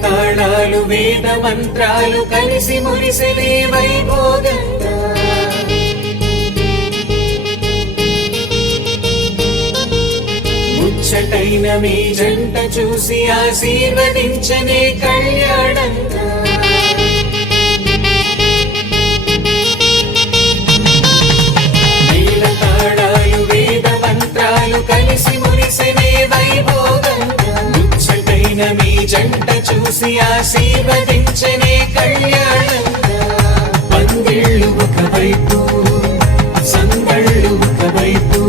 తాళాలు వేద మంత్రాలు కలిసి మురిసెలే వైభోగంగా ముచ్చటైన మీ జంట చూసి ఆశీర్వదించనే కళ్యాణంగా తాళాలు వేద మంత్రాలు కలిసి మురిసెనే వైభోగంగా ముచ్చటైన మీ జంట చూసి ఆశీర్వదించనే కళ్యాణంగా పందిళ్ళు ఒకవైపు సందళ్ళు ఒకవైపు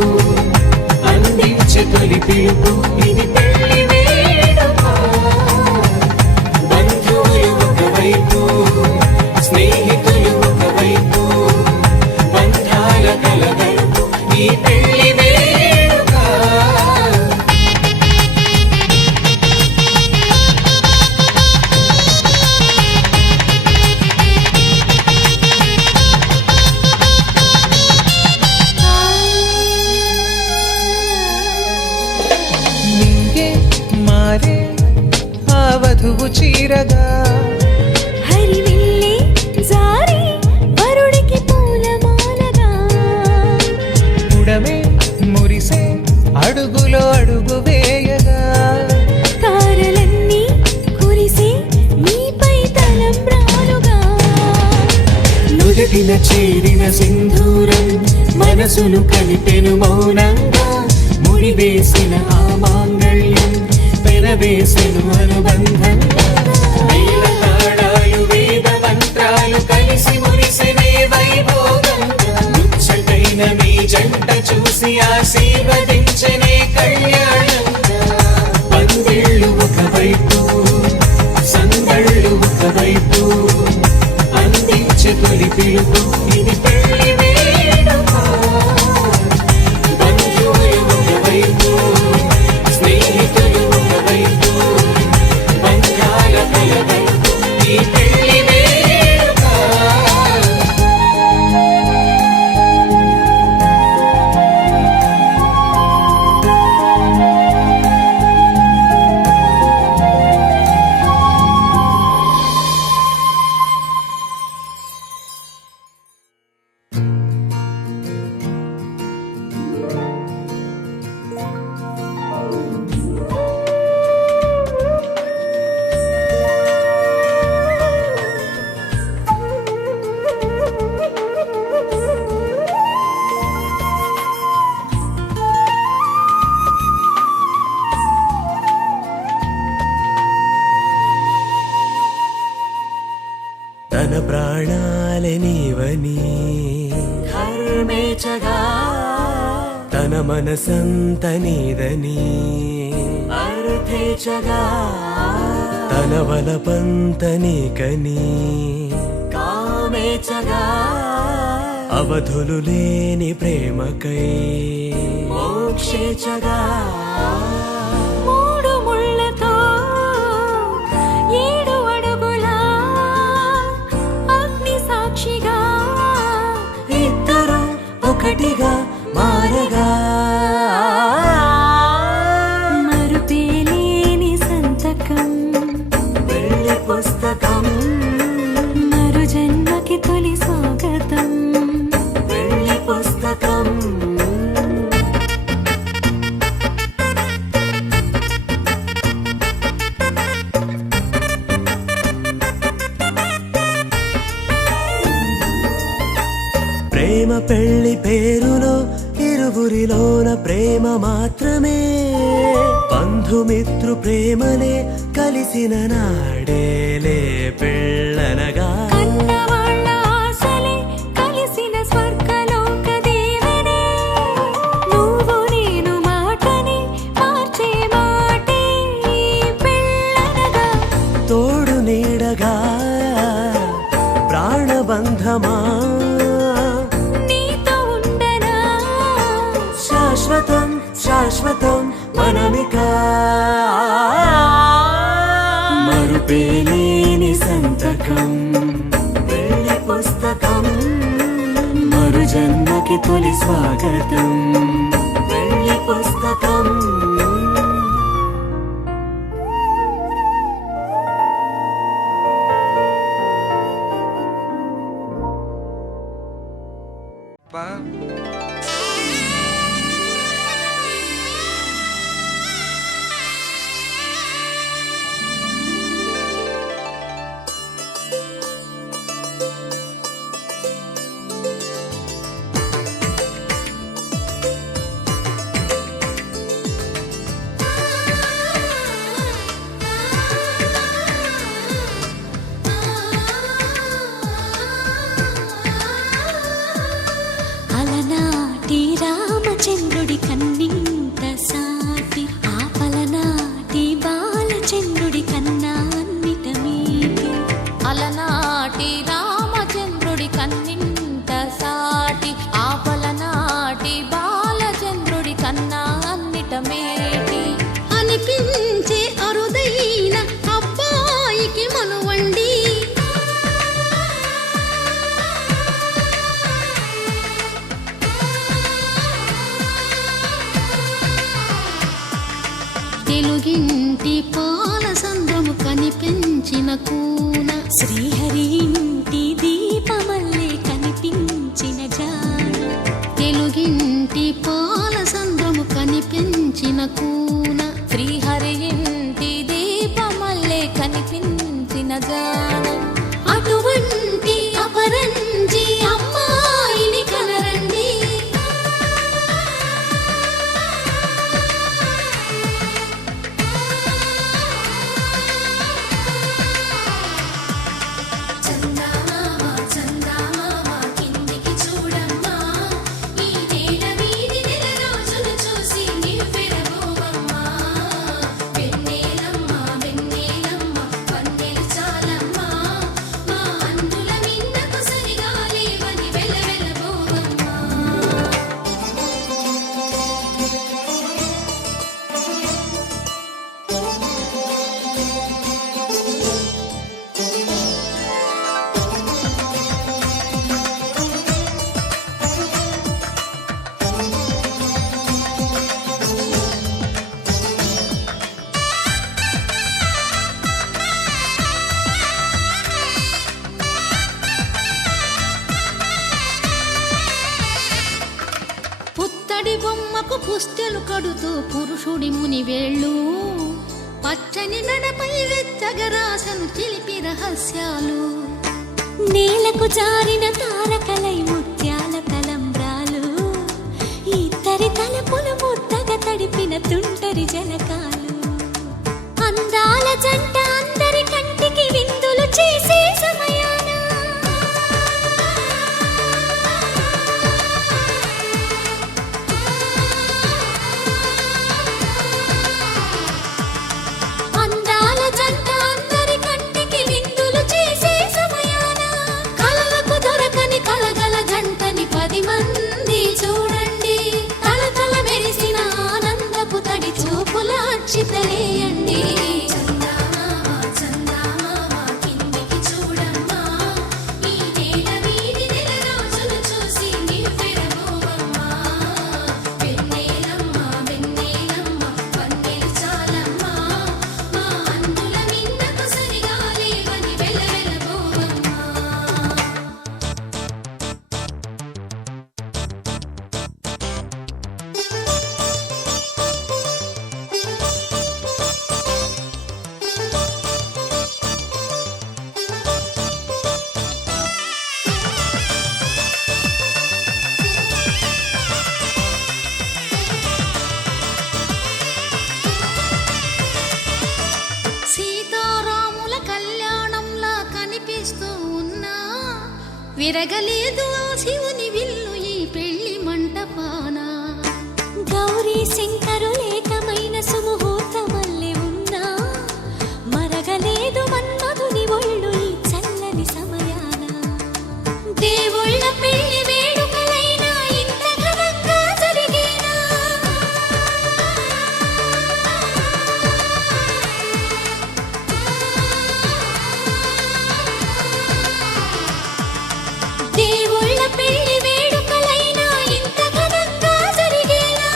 అందించే తొలి పిలుపు ఇది పెళ్లి వేడుక బంధువులు ఒకవైపు స్నేహితులు ఒకవైపు బంధాల కలగలుపు ఈ పెళ్లి వేడుక వధువు చీరగా హరివిల్లి జారి వరుడికి పూలమాలగా ఉడమే మురిసే అడుగులో అడుగు వేయగా తారలన్నీ కురిసి నీపై తలంబ్రాలుగా నుదిటిన చేరిన సింధూరం మనసును కలిపెను మౌనంగా ముడివేసిన ఆ మాంగళ్యం పెనవేసెను అనుబంధంగా తాళాలు వేద మంత్రాలు కలిసి మురిసెనే వైభోగంగా ముచ్చటైన మీ జంట చూసి ఆశీర్వదించనే కళ్యాణంగా పందిళ్ళు ఒకవైపు సందళ్ళు ఒకవైపు అందించే తొలి పిలుపు ఇది పెళ్లి వేడుక బంధువులు ఒకవైపు స్నేహితులు ఒకవైపు బంధాల కలగలుపు ఈ పెళ్లి వేడుక తన ప్రాణాలే నీవని ధర్మేచగా తన మనసంత నీదని అర్థేచగా తన వలపంత నీకని కామేచగా అవధులు లేని ప్రేమకై మోక్షేచగా మూడు ముళ్ళతో ఏడు అడుగుల అగ్ని సాక్షిగా ఇద్దరు ఒకటిగా మారగా మరుపేలేని సంతకం పెళ్లి పుస్తకం మరు జన్మకి తొలి స్వాగతం పెళ్లి పుస్తకం ప్రేమ పెళ్లి పేరులో ఇరువురిలోన ప్రేమ మాత్రమే బంధుమిత్రు ప్రేమనే కలిసిన నాడేలే పెళ్ళనగా కన్నవాళ్ళ ఆశలే కలిసిన స్వర్గలోక దేవనే నువ్వు నేను మాటని మార్చే మాటే పెళ్ళనగా తోడు నీడగా ప్రాణబంధమా నీతో ఉండనా శాశ్వతం శాశ్వతం మనమిక మరుపేలేని సంతకం పెళ్లి పుస్తకం మరు జన్మకి తొలి స్వాగతం పెళ్లి పుస్తకం అలనాటి రామచంద్రుడి కన్నింట సాటి ఆపలనాటి బాలచంద్రుడి కన్నా అన్నిట మేటి అనిపించే అరుదైన అబ్బాయికి మనువండి తెలుగింటి పాల సంద్రము కనిపించిన కూన శ్రీహరి ఇంటి దీపమల్లే కనిపించిన జాన తెలుగింటి పాల సంద్రము కనిపించిన కూన శ్రీహరి ఇంటి దీపమల్లే కనిపించిన జాన అటువంటి అపరంజి అమ్మాయిని కనరండి చందమామ చందమామ కిందికి చూడమ్మా ఈ నేల వీధి నెల రోజులు చూసి నివ్వెరబోవమ్మా వెన్నెలమ్మ వెన్నెలమ్మ వన్నెలు చాలమ్మా మా అన్నుల మిన్నకు సరిగా లేవని వెలవెలబోవమ్మా పుత్తడి బొమ్మకు పుస్తెలు కడుతూ పురుషుడి ముని వేళ్ళు పచ్చని నడపై వెచ్చగరాసను చిలిపి రహస్యాలు నేలకు జారిన తారకలై ముత్యాల తలంబ్రాలు ఇద్దరి తలపులు ముద్దగా తడిపిన తుంటరి జలకాలు అందాల జంట అందరి కంటికి విందులు చేసే సమయాన అందాల జంట అందరి కంటికి విందులు చేసే సమయాన కలలకు దొరకని కలగల జంటని 10 మంది చూడండి తలతల మెరిసిన ఆనందపు తడి చూపుల అక్షితలేయండి చందమామ చందమామ కిందికి చూడమ్మా ఈ నేల వీధి నెల రోజులు చూసి నివ్వెరబోవమ్మా వెన్నెలమ్మ వెన్నెలమ్మ వన్నెలు చాలమ్మా మా అన్నుల మిన్నకు సరిగా లేవని వెలవెలబోవమ్మా సీతారాముల కళ్యాణంలా కనిపిస్తూ ఉన్నా విరగలేదు ఆ శివుని విల్లు ఈ పెళ్లి మంటపాన గౌరీ శంకరులేకమైన సుముహూర్తమల్లె ఉన్నా మరగలేదు మన్మధుని ఒళ్ళు ఈ చల్లని సమయాన దేవుళ్ళ పెళ్లి వేడుకలైనా ఇంత ఘనంగా జరిగేనా దేవుళ్ళ పెళ్లి వేడుకలైనా ఇంత ఘనంగా జరిగేనా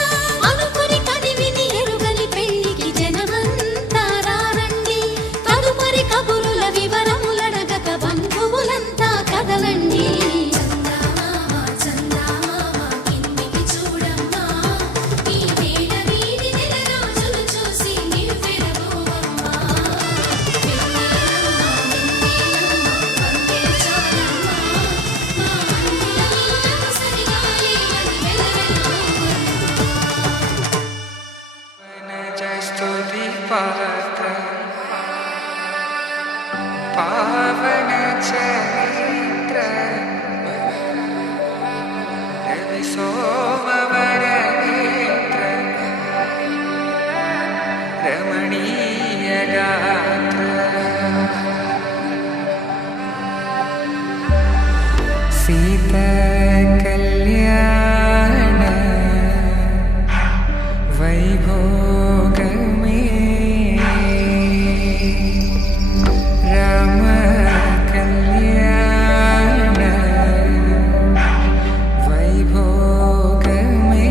అనుకుని కదివిని ఎరుగని పెళ్లికి జనమంతా రారండి తదుపరి కబురుల వివరములడగక బంధువులంతా కదలండి చందమామ చందమామ కిందికి చూడమ్మా ఈ నేల వీధి నెల రోజులు చూసి నివ్వెరబోవమ్మా వెన్నెలమ్మ వెన్నెలమ్మ వన్నెలు చాలమ్మా మా అన్నుల మిన్నకు సరిగా లేవని వెలవెలబోవమ్మా स्तुति पात्र पावन चरित्र रवि सोमवर नेत्र रमणीय गात्र సీత కళ్యాణ వైభోగమే రామ కళ్యాణ వైభోగమే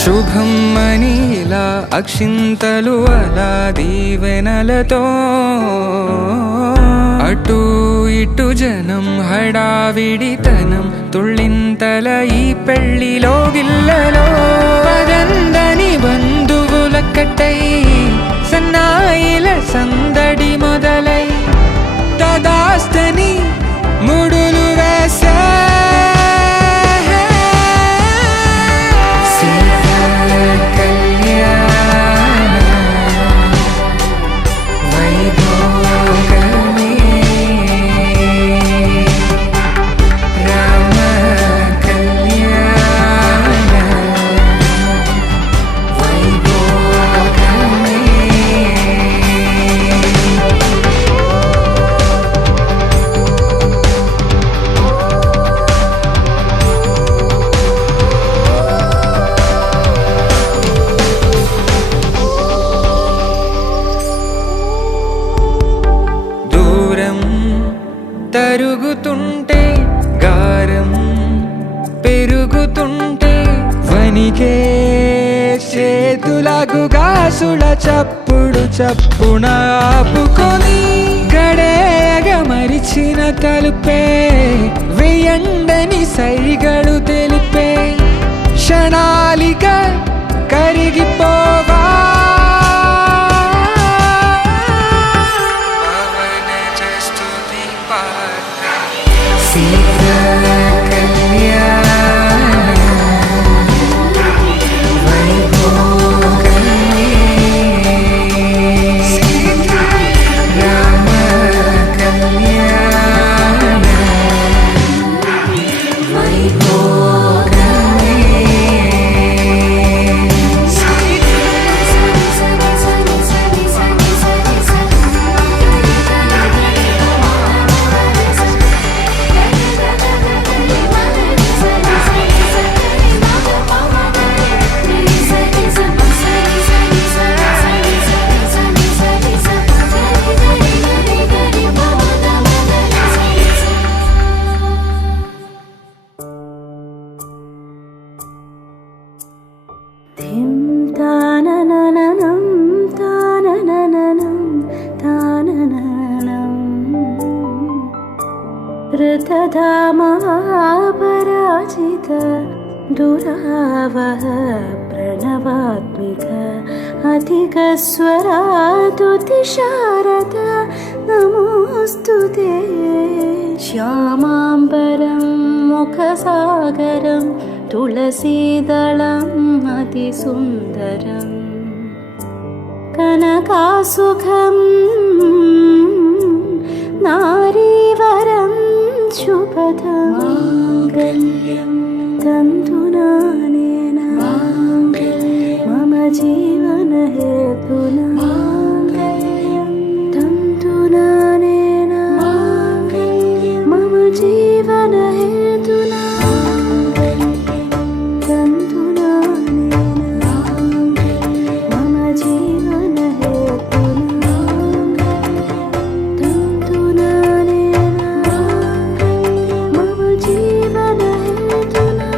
శుభం మనీలా అక్షింతలు అలా దీవెనలతో అటు ఇటు జనం హడావిడితనం తుళ్ళింతల ఈ పెళ్లిలో గిల్లలో పదందని బంధువుల కట్టై సన్నాయిల సందడి మొదలై తదాస్తని ముడులు వేసే తరుగుతుంటే గారం పెరుగుతుంటే వనికే చేతులకు గాసుల చప్పుడు చప్పున ఆపుకొని గడేగ మరిచిన తలుపే వెయ్యండని సైగడు తెలిపే క్షణాలిక కరిగిపోవా ृतधामापराजित दुरावह प्रणवात्मिक अधिकस्वरातुतिशारद नमोऽस्तु ते श्यामाम्बरं मुखसागरं तुलसीदलम् अतिसुन्दरं कनकासुखं नारीवरं शुभदं माङ्गल्यं तन्तुनानेन मम जीवनहेतुना माङ्गल्यं तन्तुनानेन मम जीवनहेतुना तन्तुनानेन मम जीवनहेतुना तन्तुनानेन मम जीवनहेतुना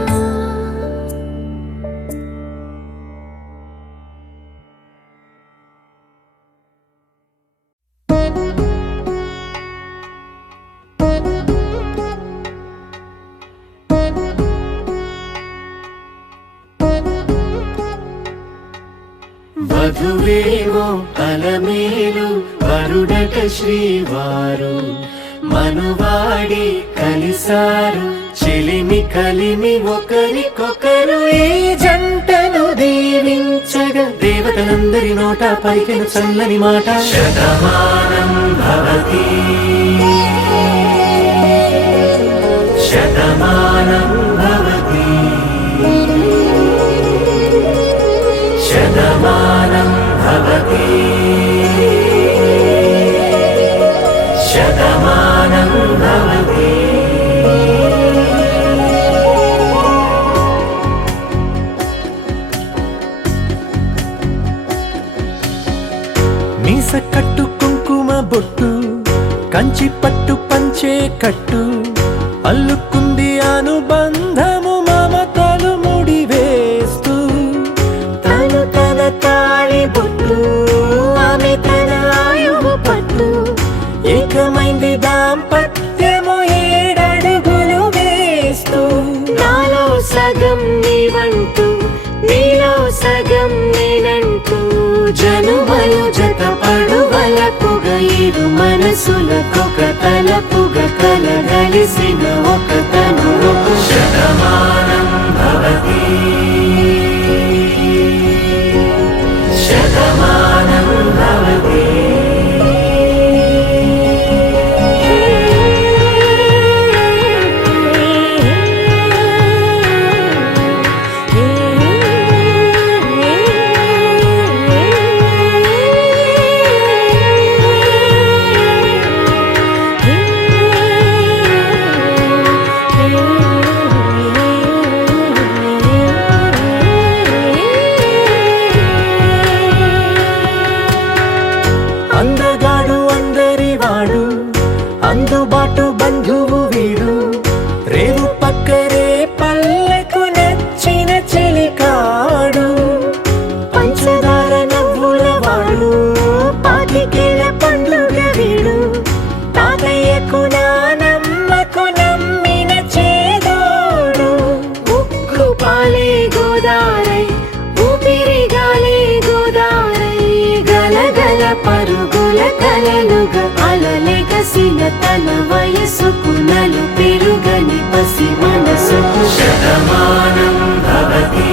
వధువేమో అలమేలు వరుడట శ్రీవారు మనువాడి కలిసారు చెలిమి కలిమి ఒకరికొకరు ఈ జంటను దీవించగా దేవతలందరి నోట పలికెను చల్లని మాట శతమానం భవతి శతమానం భవతి శతమానం భవతి శతమానం భవతి. మీస కట్టు కుంకుమ బొట్టు కంచి పట్టు పంచే కట్టు అల్లుకుంది అనుబంధము మమతలు ముడివేస్తూ తను తన తాళి బొట్టు ఆమె తన ఆయువు పట్టు ఏకమైంది దాంపత్యము 7 అడుగులు వేస్తూ నాలో సగం నీవంటూ నీలో సగం నేనంటూ జనుమలు జతపడు వలపుగ ఇరు మనసులకొక తలపుగ కలగలిసిన ఒక తనువు శతమానం భవతి శతమానం భవతి. అందగాడు అందరివాడు అందుబాటు బంధువు వీడు రేవు పక్కరే పల్లెకు నచ్చిన చెలికాడు పంచదార నవ్వుల వాడు పాతికేల పండుగ వీడు తాతయ్యకు నానమ్మకు నమ్మిన చేదోడు ఉక్కు పాలే గోదారై ఊపిరి గాలే గోదారై గలగల పరుగుల కలలుగా అలలెగసిన తన వయసుకు నలు పెరుగని పసి మనసుకు Shatamanam Bhavati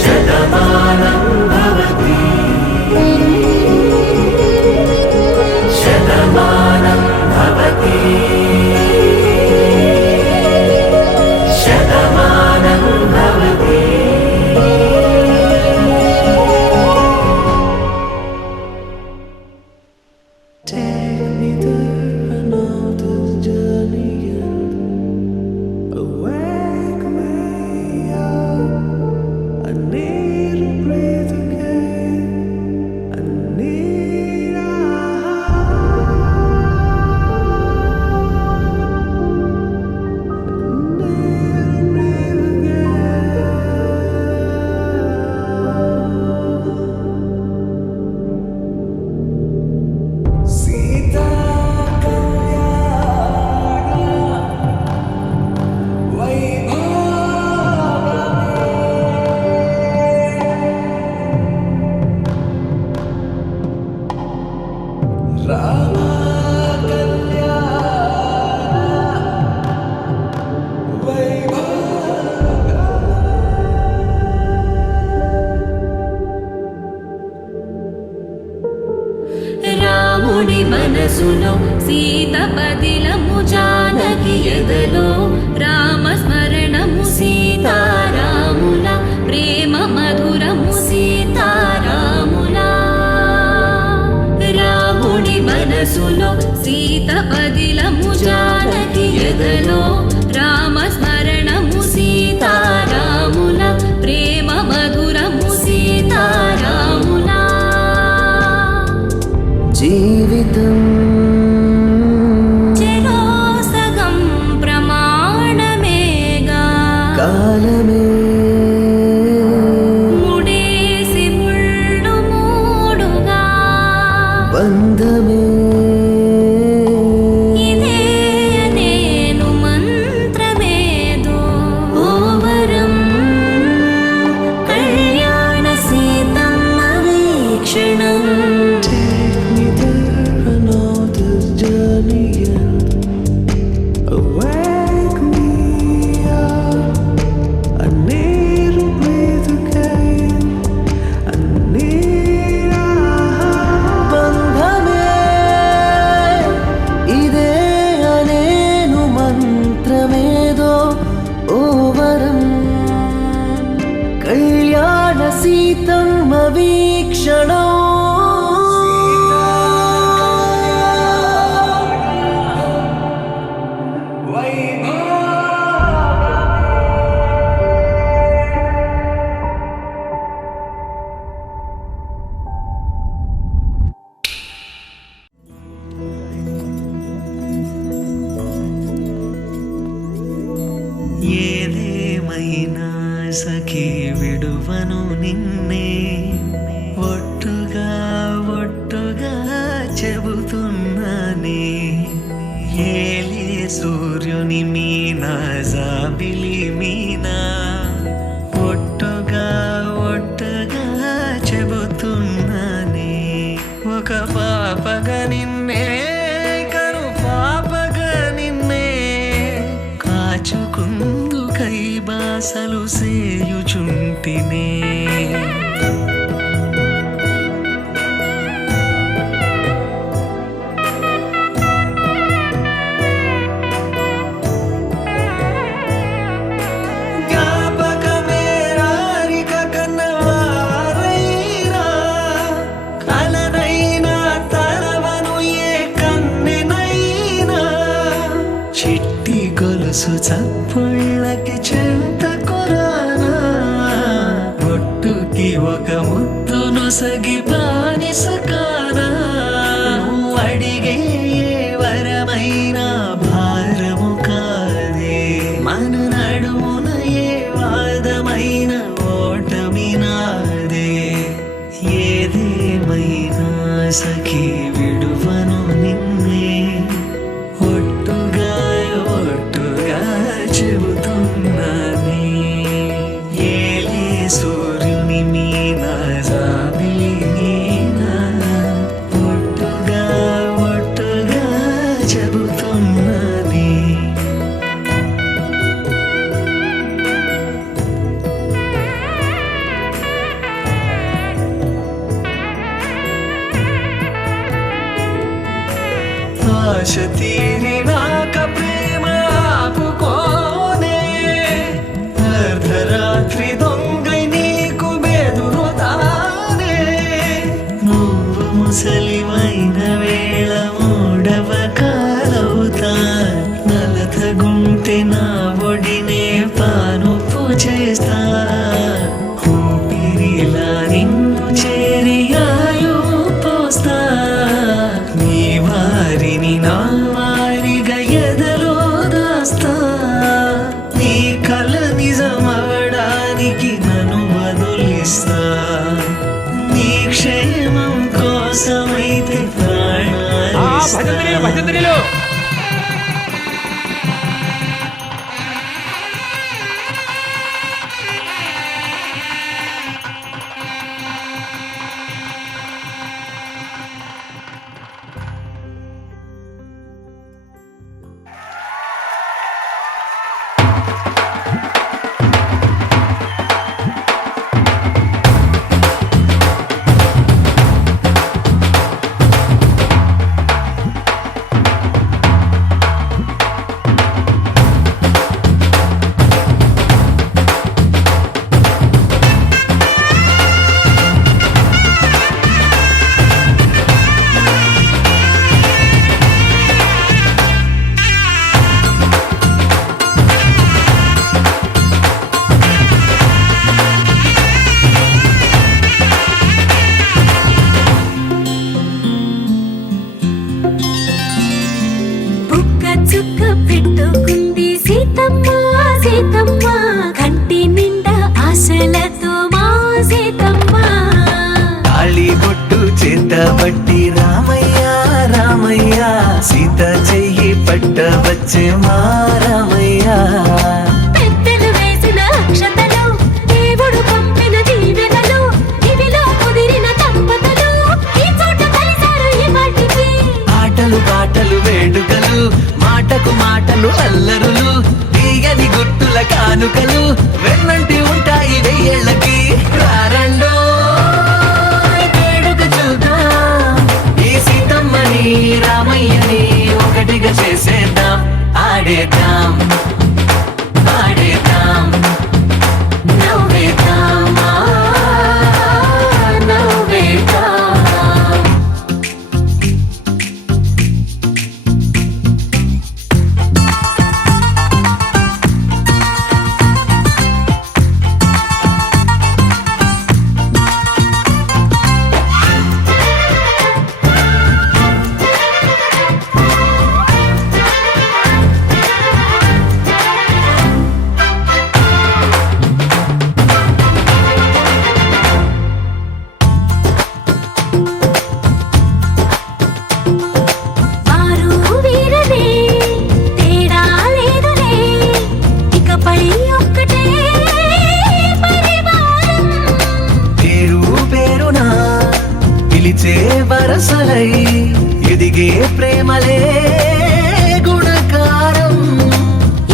Shatamanam Bhavati Shatamanam Bhavati Shatamanam Bhavati. Take me there, I know this journey ends. Wake me up, I need to breathe again. I need a Sita రాముడి మనసులో సీత పదిలము జానకి ఎదలో రామస్మరణము సీతారాముల ప్రేమ మధురము సీతారాముల రాముడి మనసులో సీత పదిలము జానకి ఎదలో రామస్మరణము సీతారాముల ప్రేమ మధురము సీతారాముల జీవితం చెరో సగం ప్రమాణమేగా కాలమే ముడేసి ముళ్ళు మూడుగా బంధమే క్షణం ఏదేమైనా సఖీ విడువను నిన్నే ఒట్టుగా ఒట్టుగా చెబుతున్నానే ఏలే సూర్యుని మీనా జాబిలి మీనా ఒట్టుగా ఒట్టుగా చెబుతున్నానే ఒక పాపగా నిన్నే కను పాపగా నిన్నే కాచుకుందుకై బాసలు సేయుచుంటినే జ్ఞాపకమే రారిక కన్నవారైనా కలనైనా తరవను ఏ కన్నెనైనా చిట్టి గొలుసు చప్పుళ్ళకి చెంత కొరానా ఒట్టుకి ఒక ముద్దును సగి బానిస కానా నువ్వు అడిగే ఏ వరమైనా భారము కాదే మన నడుమున ఏ వాదమైన ఓటమి నాదే ఏదేమైనా సఖీ విడువను నిన్నే ఒట్టుగా ఒట్టుగా చెబుతున్నానే ఏలే సూర్యుని మీనా జాబిలి మీనా ఒట్టుగా ఒట్టుగా చెబుతున్నానే ఆశ తీరినాక ప్రేమ ఆపుకోనే అర్ధరాత్రి దొంగై నీకు బెదురుతానే నువ్వు ముసలిమైన వేళ మూడవ కాలవుతా నలతగుంటే నా ఒడినే పానుపు చేస్తా ఊపిరిలా నిన్ను చేరి ఆయు పోస్తా నీ వారిని నా వారిగా ఎదలో దాస్తా నీ కల నిజమవడానికి నన్ను వదిలిస్తా నీ క్షేమం కోసమైతే ప్రాణాలిస్తా. బుక్క చుక్క పెట్టుకుంది సీతమ్మ సీతమ్మ కంటి నిండా ఆశలతో మా సీతమ్మ తాళి బొట్టు చేత పట్టి రామయ్య రామయ్య సీత చెయ్యి పట్ట వచ్చే మా రామయ్య పెద్దలు వేసిన అక్షతలు దేవుడు పంపిన దీవెనలు ఇవిలో కుదిరిన దంపతులు ఈ చోట కలిసారు ఈ వాటికి ఆటలు పాటలు వేడుకలు మాటకు మాటలు అల్లరులు తీయని గుట్టుల కానుకలు వెన్నంటి ఉంటాయి వెయ్యేళ్ళకి రారండో వేడుక చూద్దాం ఈ సీతమ్మని రామయ్యని ఒకటిగా చేసేద్దాం ఆడేద్దాం పాడేద్దాం నవ్వేద్దాం నవ్వేద్దాం వరసలై ఎదిగే ప్రేమలే గుణకారం.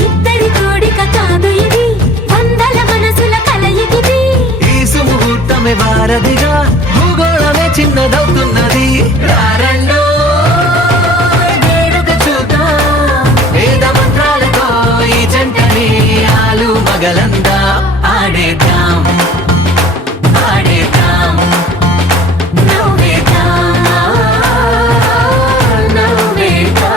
ఇద్దరి కోడిక కాదు ఇది, వందల మనసుల కలయికిది. ఈ సుముహూర్తమే వారధిగా భూగోళమే చిన్నదవుతున్నది. రారండో వేడుక చూద్దాం, వేద మంత్రాలతో ఈ జంటని ఆలు మగలందా ఆడేద్దాం ఆడేద్దాం నవ్వేద్దాం, నవ్వేద్దాం.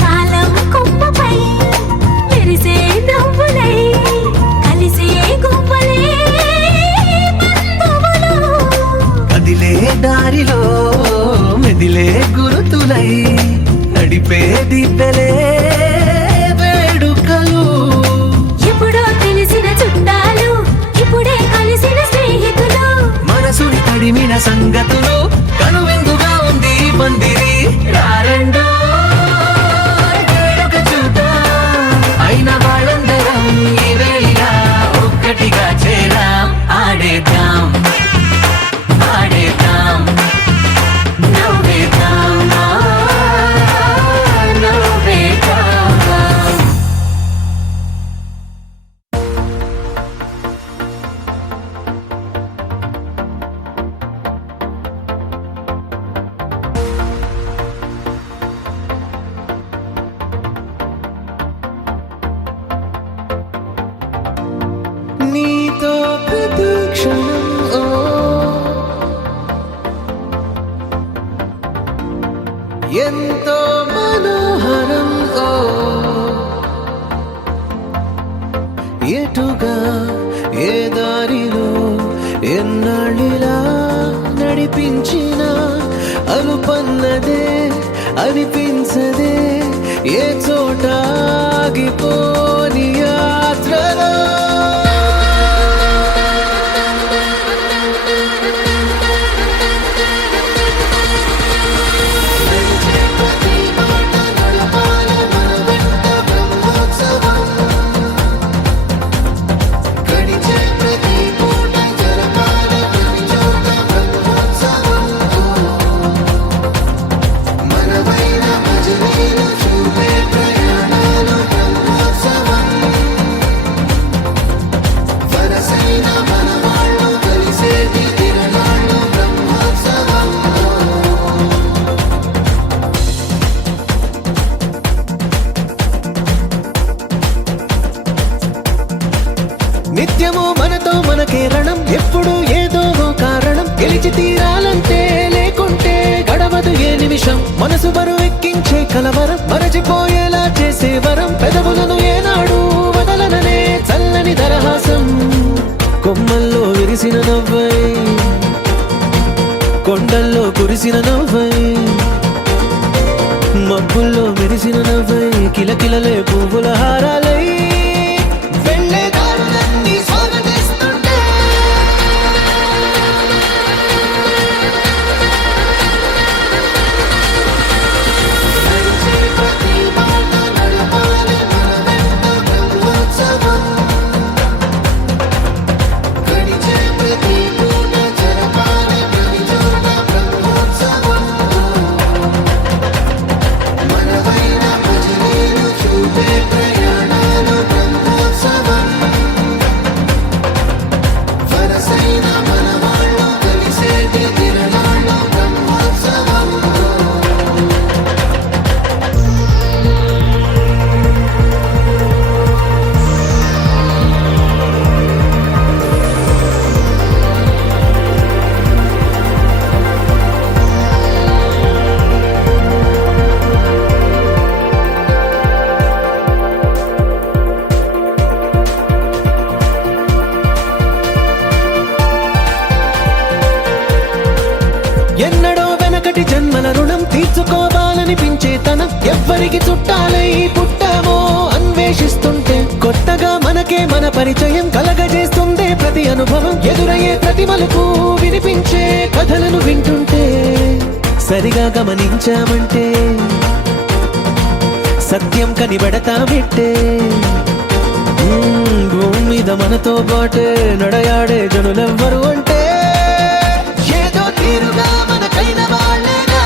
కాలం కొమ్మపై మెరిసే నవ్వులై కలిసే గువ్వలే బంధువులు. కదిలే దారిలో మెదిలే గురుతులై నడిపే దిబ్బెలే వేడుకలు. ఎప్పుడో తెలిసిన చుట్టాలు, ఇప్పుడే కలిసిన స్నేహితులు. మనసుని తడిమిన సంగతులు కనువిందుగా ఉంది ఈ పందిరి. రారండో వేడుక చూద్దాం, అయిన వాళ్ళందరం ఈ వేళ ఒక్కటిగా చేరాం. ఆడేద్దాం ఆడేద్దాం నవ్వేద్దాం, నవ్వేద్దాం. నీతో ప్రతి క్షణం ఓ ఎంతో మనోహరం ఓ ఎటుగా ఏ దారిలో ఎన్నాళ్ళిలా నడిపించిన అనుపన్నదే అనిపించదే ఏ చోట ఆగిపోని యాత్రలో. నిత్యము మనతో మనకే రణం, ఎప్పుడు ఏదో ఓ కారణం. గెలిచి తీరాలంటే లేకుంటే గడవదు ఏ నిమిషం. మనసు బరు ఎక్కించే కలవరం, మరచిపోయేలా చేసే వరం. పెదవులను ఏనాడు వదలననే చల్లని దరహాసం. కొమ్మల్లో విరిసిన నవ్వై, కొండల్లో కురిసిన నవ్వై, మబ్బుల్లో మెరిసిన నవ్వై, కిలకిలలే పువ్వుల హారాలై వెళ్ళే దారులన్నీ స్వాగతిస్తుంటే. ఎన్నడో వెనకటి జన్మల రుణం తీర్చుకోవాలనిపించే తనం. తిరిగి చుట్టాలై పుట్టామో అన్వేషిస్తుంటే కొత్తగా మనకే మన పరిచయం కలగజేస్తుంది ప్రతి అనుభవం ఎదురయ్యే ప్రతి మలుపు వినిపించే కథలను వింటుంటే సరిగా గమనించామంటే సత్యం కనిపెడతామిట్టే భూమి మీద మనతో పాటే నడయాడే జనులెవ్వరు అంటే ఏదో తీరుగా మనకైన వాళ్ళేనా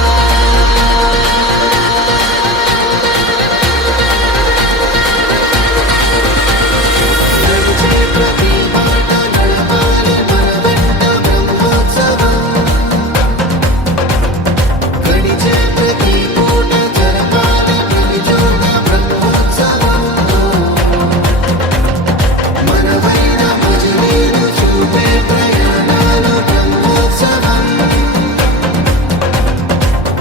ప్రతి మాట నడవాలి మన వెంట బ్రహ్మోత్సవం గడిచే ప్రతి పూట జరగాలి ప్రతి చోట బ్రహ్మోత్సవం మనవైన భజనీలు చూపే ప్రయాణాలు బ్రహ్మోత్సవం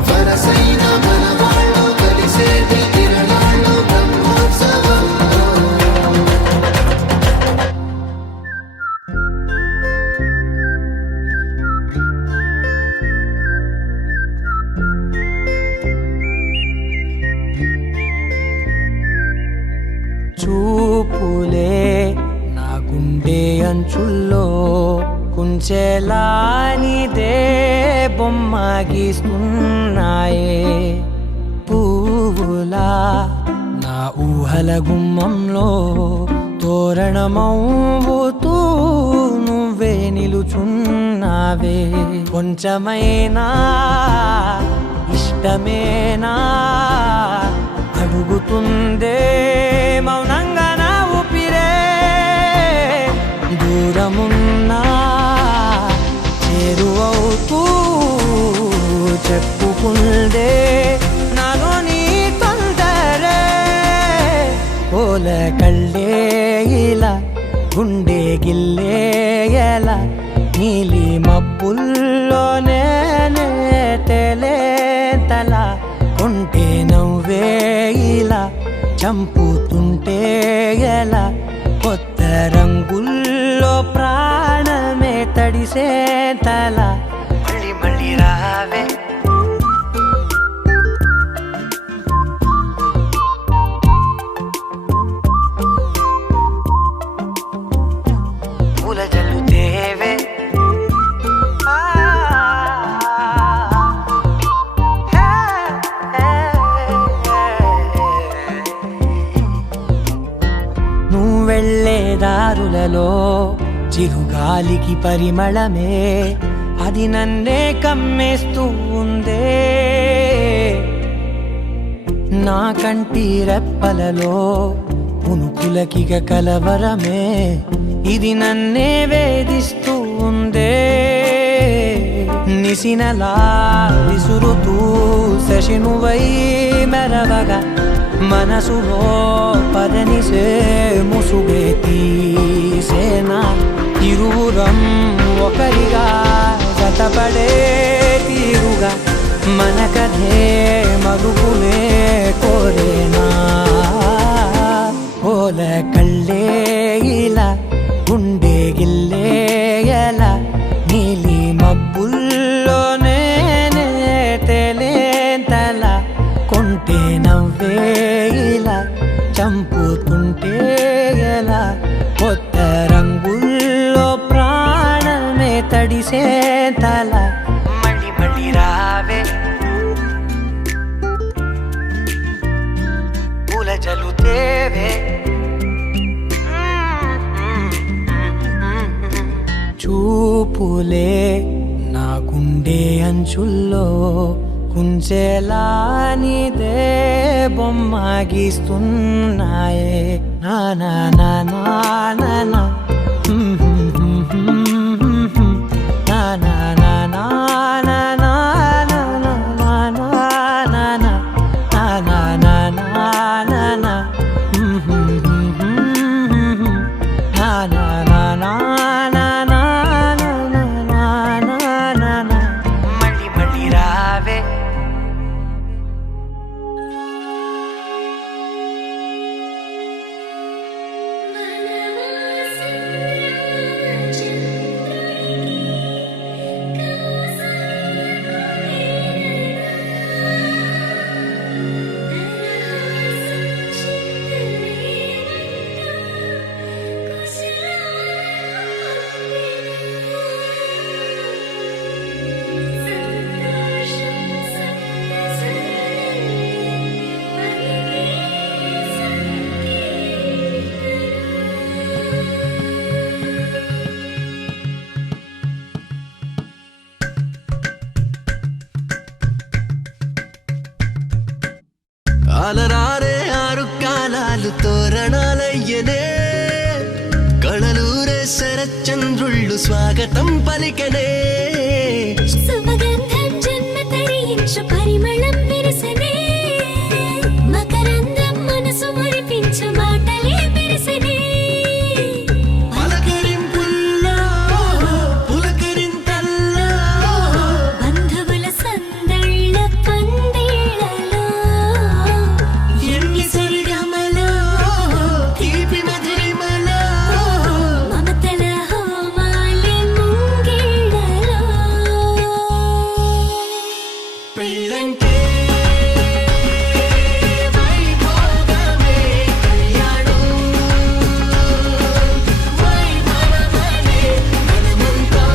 వరసైన మన వాళ్ళు కలిసేటి తిరణాలు బ్రహ్మోత్సవం చూపులే నా గుండె అంచుల్లో కుంచెలానిదే బొమ్మ గీస్తున్నాయే పువ్వులా నా ఊహల గుమ్మంలో తోరణమవుతూ నువ్వే నిలుచున్నావే కొంచెమైనా ఇష్టమేనా అడుగుతుందే మౌనంగా నా ఊపిరే దూరమున్నా చేరువవుతూ చెప్పుకుందే నాలో నీ తొందరే పోల కళ్ళే ఇలా గుండె గిల్లే ఎలా నీలి మబ్బుల్లోనే తేలేంతల కొంటే నవ్వే ఇలా చంపుతుంటే ఎలా కొత్త రంగుల్లో ప్రాణమే తడిసే తల మళ్ళీ మళ్ళీ రావే పూల జల్లుతేవే నువ్వెళ్ళే దారులలో చిరుగాలికి పరిమళమే అది నన్నే కమ్మేస్తూ ఉందే నా కంటి రెప్పలలో పునుకులకిగ కలవరమే ఇది నన్నే వేధిస్తూ ఉందే నిసినలా విసురుతూ శశినువై మెరవగా మనసులో పదనిసే ముసుగే తీసేనా ఇరువురం ఒకరిగా జతపడే తీరుగా మన కథే మరుగునే కోరేనా పోల కళ్ళే ఇలా గుండె గిల్లే ఎలా నీలి మబ్బుల్లోనే తేలేంతల కొంటే నవ్వే ఇలా చంపుతుంటే ఎలా కొత్త రంగుల్లో ప్రాణమే తడిసే తల మళ్ళీ మళ్ళీ రావే పూల జల్లుతేవే చూపులే నా గుండె అంచుల్లో కుంచెలానిదే బొమ్మ గీస్తున్నాయే నా నా నా నా నా నా నా నా నా నా నా నా నా నా నా మళ్ళీ మళ్ళీ రావే మనవాసి అలరారే ఆరు కాలాలు తోరణాలయ్యనే కళలూరే శరచంద్రుళ్ళు స్వాగతం పలికనే సుమగంధం జన్మ తరించు పరిమళం విరసనే మకరందం మనసు మురిపించు మాటలే మెరిసనే పలకరింపుల్లో పులకరింతల్లో బంధువుల సందళ్ళ పందిళ్ళలో ఎన్ని సరిగమలో తీపి మధురిమలో మమతల హోమాలి ముంగిళ్ళలో పెళ్ళంటే వైభోగమే కళ్యాణం వైభవమనే మనమంతా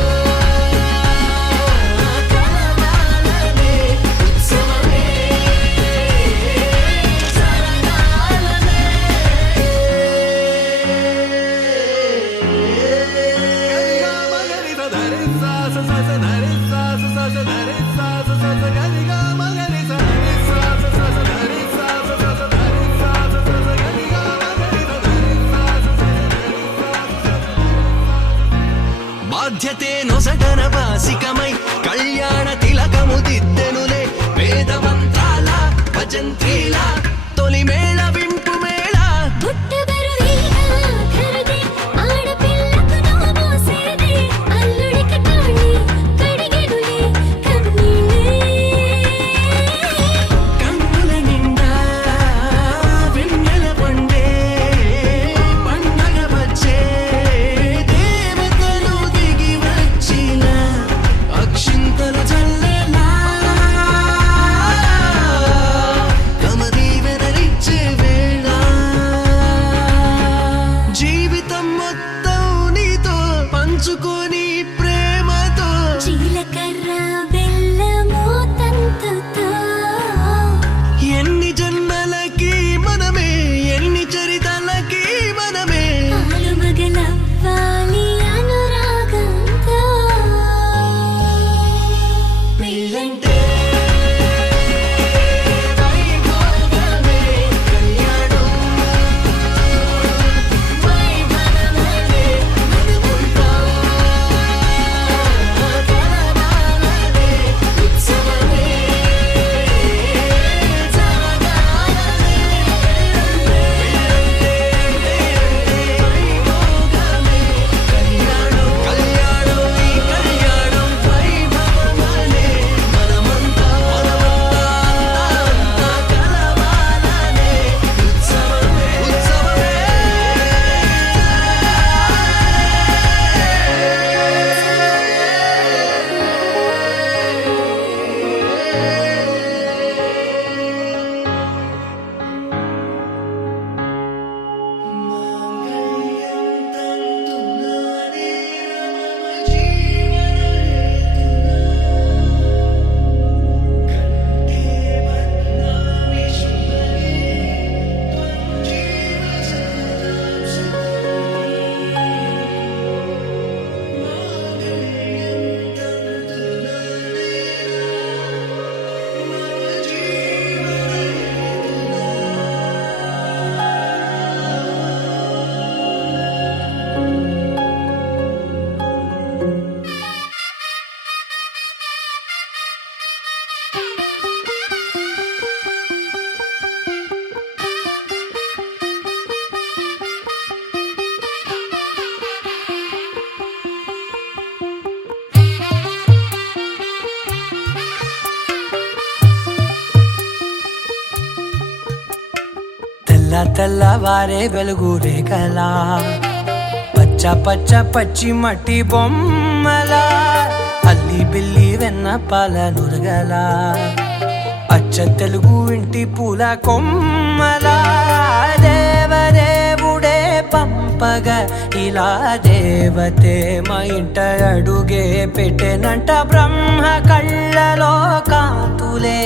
కలవాలనే ఉత్సవమే బాధ్యతే నొసటన బాసికమై కళ్యాణ తిలకము దిద్దెనులే వేదమంత్రాల భజంత్రీల తొలి మేళ వింపు మేళ పుట్టబరువేగా కరుదే ఆడపిల్లకు నోమోసేదే అల్లుడికి తాళి కడిగెనులే కన్నీళ్ళే కన్నుల నిండా వెన్నెల పండే పండగ వచ్చే దేవతలు దిగి వచ్చిన అక్షింతల చల్లెలా కమదీవెనరిచ్చే వేళ జీవితం మొత్తం నీతో పంచుకొని ప్రేమతో జీలకర్ర బెల్లము తంతుతో ఎన్ని జన్మలకి మనమే ఎన్ని చరితలకి మనమే ఆలుమగలవ్వాలి అనురాగంతో పెళ్ళంటే వైభోగమే కళ్యాణం వైభవమనే మనమంతా కలవాలనే ఉత్సవమే జరగాలనే వైభోగమే కళ్యాణం కళ్యాణం ఈ కళ్యాణం వైభవమనే మనమంతా కలవాలనే ఉత్సవమే ఉత్సవమే తెల్ల తెల్లవారే వెలుగు రేఖలా పచ్చ పచ్చ పచ్చి మట్టి బొమ్మలా అల్లి బిల్లి వెన్న పాల నురగలా అచ్చ తెలుగు ఇంటి పూల కొమ్మలా దేవదేవుడే పంపగా ఇలా దేవతే మా ఇంట అడుగే పెట్టెనంట బ్రహ్మ కళ్ళలో కాంతులే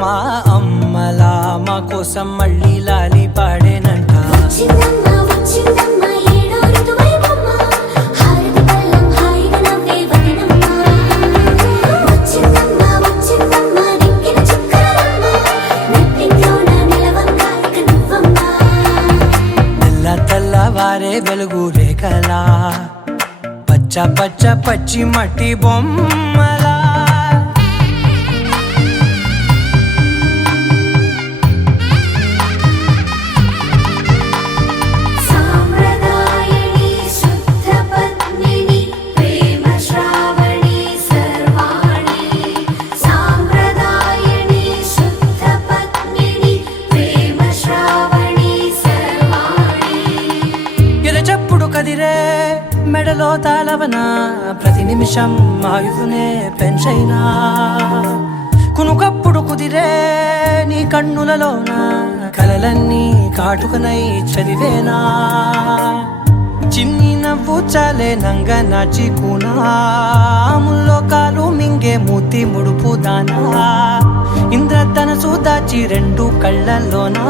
మా అమ్మలా మా కోసం మళ్ళీ లాలి పాడేనంట వచ్చిందమ్మ వచ్చిందమ్మ ఏడో ఋతువైవమ్మ హారతి పళ్ళం హాయిగా నవ్వే వదినమ్మ వచ్చిందమ్మ వచ్చిందమ్మ దిక్కిన చుక్కలమ్మ నెట్టింట్లోన నిలవంగ పచ్చ పచ్చ పచ్చి మట్టి బొమ్మలా సాంప్రదాయని శుద్ధ పద్మిని ప్రేమ శ్రావణి సర్వాణి సాంప్రదాయని శుద్ధ పద్మిని ప్రేమ శ్రావణి సర్వాణి ఎరచప్పుడు కదిరే మెడలో తాళవన ప్రతి నిమిషం ఆయుధునే పెంచైనా కునుకప్పుడు కుదిరే నీ కన్నులలోన కలలన్నీ కాటుకనై చదివేనా చిన్ని నవ్వు చాలే నంగ నాచి కూనాముల్లో కాలు మింగే మూతి ముడుపు దానా ఇంద్రధనసు దాచి రెండు కళ్ళల్లోనా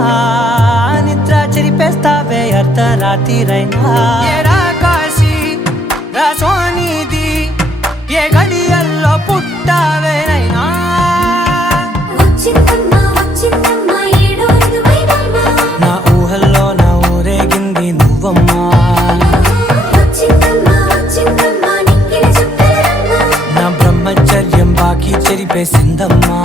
నిద్ర చెరిపేస్తావే అర్ధరాత్రిరైనా కాశీ రాసోనిది ఏ గడియల్లో పుట్టావేనైనా వచ్చిందమ్మా వచ్చిందమ్మా ఏడో ఋతువైవమ్మా నా ఊహల్లో నా ఊరేగింది నువ్వమ్మా వచ్చిందమ్మా వచ్చిందమ్మా నిక్కిన చుక్కలమ్మా నా బ్రహ్మచర్యం బాకీ చెరిపేసిందమ్మా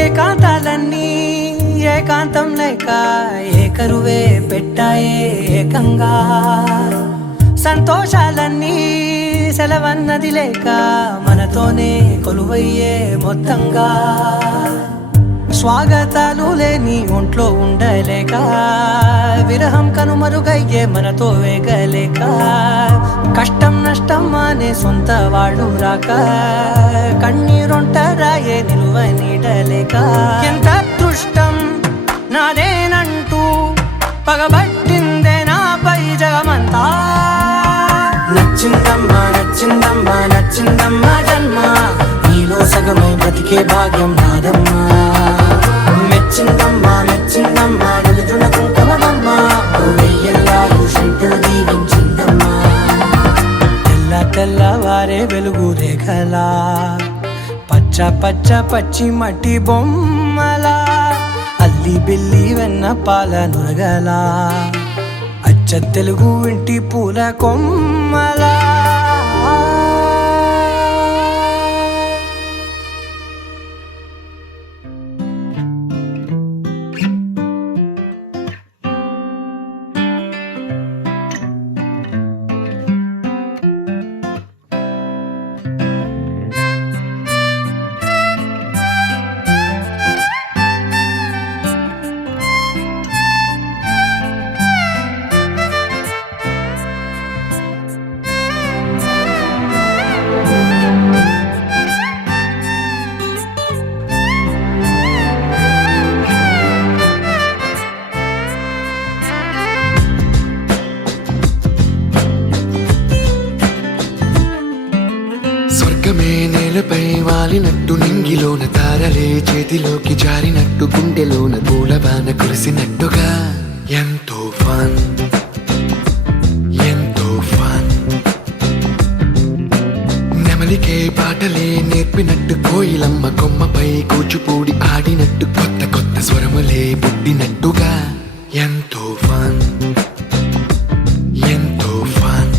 ఏకాంతాలన్నీ ఏకాంతం లేక ఏకరువే పెట్టాయే ఏకంగా సంతోషాలన్నీ సెలవన్నది లేక మనతోనే కొలువయ్యే మొత్తంగా స్వాగతాలు లేని ఒంట్లో ఉండలేక విరహం కనుమరుగయ్యే మనతో వేగలేక కష్టం నష్టం అనే సొంత వాళ్ళు రాక కన్నీరొంటరాయే నిలువ నీడలేక ఎంత అదృష్టం నాదేనంటూ పగబట్టిందే నాపై జగమంతా నచ్చిందమ్మా నచ్చిందమ్మా నచ్చిందమ్మా జన్మ నీలో సగమై బ్రతికే భాగ్యం నాదమ్మా మెచ్చిందమ్మా మెచ్చిందమ్మా నిలుచున్న కుంకుమమ్మా వెయ్యల్లాలు శంకరు దీవించిందమ్మా తెల్ల తెల్లవారే వెలుగు రేఖలా పచ్చ పచ్చ పచ్చి మట్టి బొమ్మలా అల్లి బిల్లి వెన్న పాల నురగలా అచ్చ తెలుగు ఇంటి పూల కొమ్మలా స్వర్గమే నేలపై వాలినట్టు నింగిలోన తారలే చేతిలోకి జారినట్టు గుండెలోన పూలవాన కురిసినట్టుగా ఎంతో ఫన్ ఎంతో ఫన్ నెమలికే పాటలే నేర్పినట్టు కోయిలమ్మ కొమ్మపై కూచిపూడి ఆడినట్టు కొత్త కొత్త స్వరములే పుట్టినట్టుగా ఎంతో ఫన్ ఎంతో ఫన్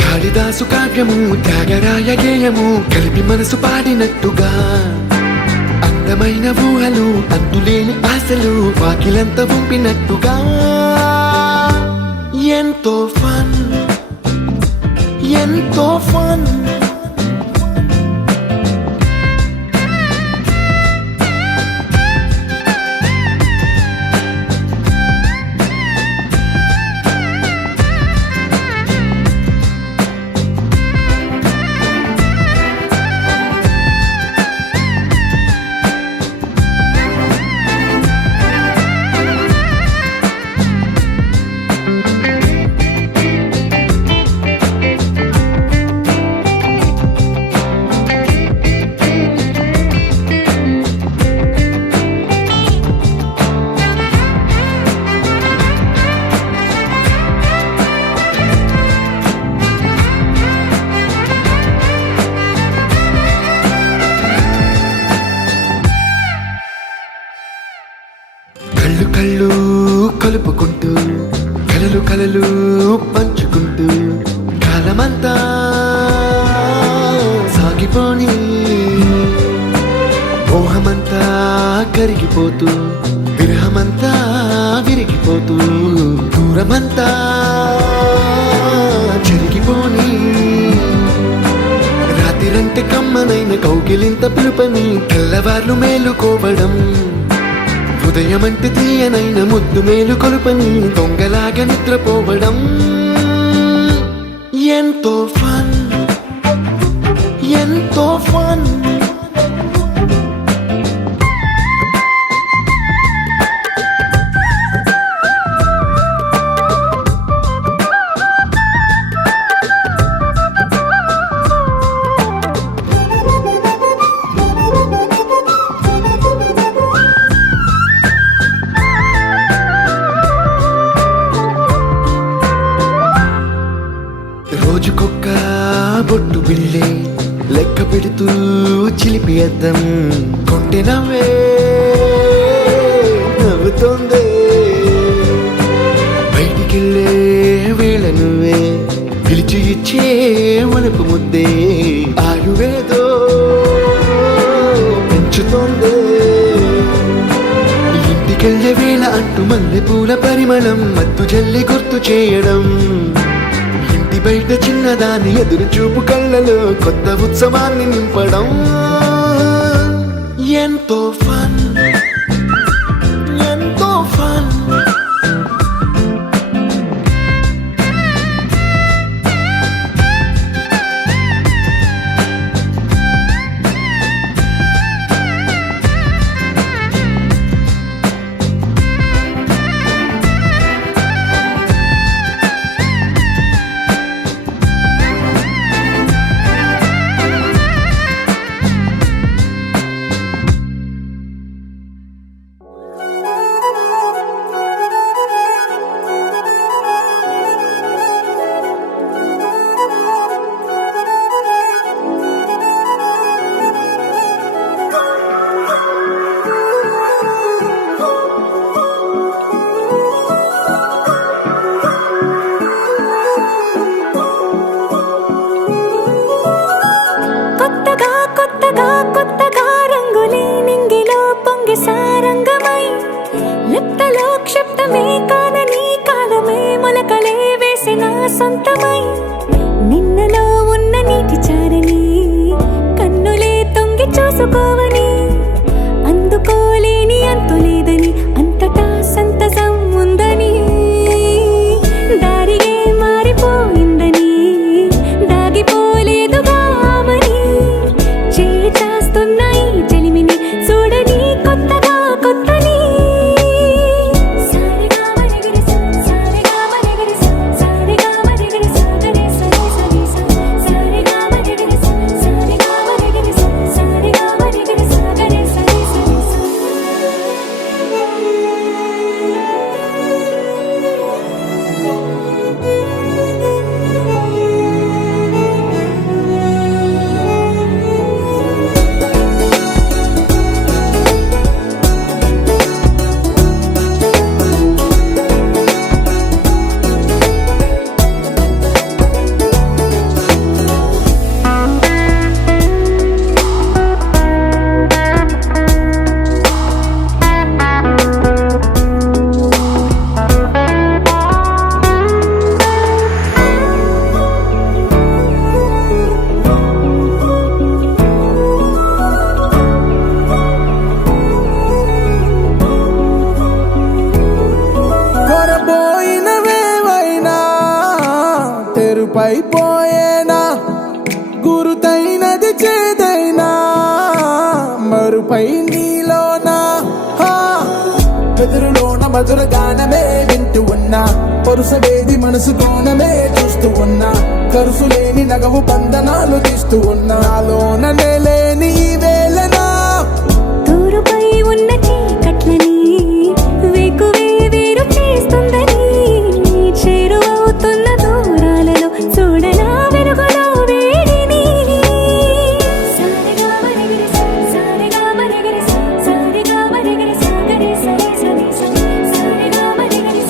కాళిదాసు కావ్యము త్యాగరాయ గేయము కలిపి మనసు పాడినట్టుగా అందమైన ఊహలు అంతులేని ఆశలు వాకిలంత పంపినట్టుగా ఎంతో ఫన్ ఎంతో ఫన్ కలుపుకుంటూ కలలు కలలు పంచుకుంటూ కాలమంతా సాగిపోని మోహమంతా కరిగిపోతూ విరహమంతా విరిగిపోతూ దూరమంతా చెరిగిపోని రాత్రిరంటే కమ్మనైన కౌగిలింత పిలుపని తెల్లవార్లు మేలుకోవడం ఉదయమంటే తీయనైన ముద్దు మేలు కొలుపని దొంగలాగా నిద్రపోవడం ఎంతో ఫన్ ఎంతో ఫన్ రోజుకొక్క బొట్టు బిళ్ళే లెక్క పెడుతూ చిలిపి అద్దం కొంటె నవ్వే నవ్వుతోందే బయటికెళ్ళే వేళ నువ్వే పిలిచి ఇచ్చే వనపు ముద్దే ఆయువేదో పెంచుతోందే ఇంటికెళ్ళే వేళ అంటూ మల్లె పూల పరిమళం మత్తు జల్లి గుర్తు చేయడం బయట చిన్నదాని ఎదురు చూపు కళ్ళలో కొత్త ఉత్సవాన్ని నింపడం ఎంతో ఫన్ ఎంతో ఫన్ సొంతమై నిన్నలో ఉన్న నీటి చారని కన్నులే తొంగి చూసుకోవని అందుకోలేని అంతులేదని అంతటా సంతసం ఉందని దారిగే మారిపోయిందని దాగిపోలేదుగా ఆమని చేస్తాస్తున్నాయి చెలిమిని చూడని కొత్తగా కొత్తని పైపోయేనా గురుతైనది చేదైనా మరుపై నీలోనా బెదురులోన మధుర గానమే వింటూ ఉన్నా పరుసవేది మనసు కోణమే చూస్తూ ఉన్నా కరుసులేని నగవు బంధనాలు తీస్తూ ఉన్నా నాలోన లేని ఈ వేళనా దూరుపై ఉన్న చీకట్లని వేకువే వేరు చేస్తుందని చేరువవుతున్న దూరాలలో చూడనా వెలుగులో వేడిని సారిగా మరిగిరి సారిగా మరిగిరి సారిగా మరిగిరి సాగరి సరి సరి సారిగా మరిగిరి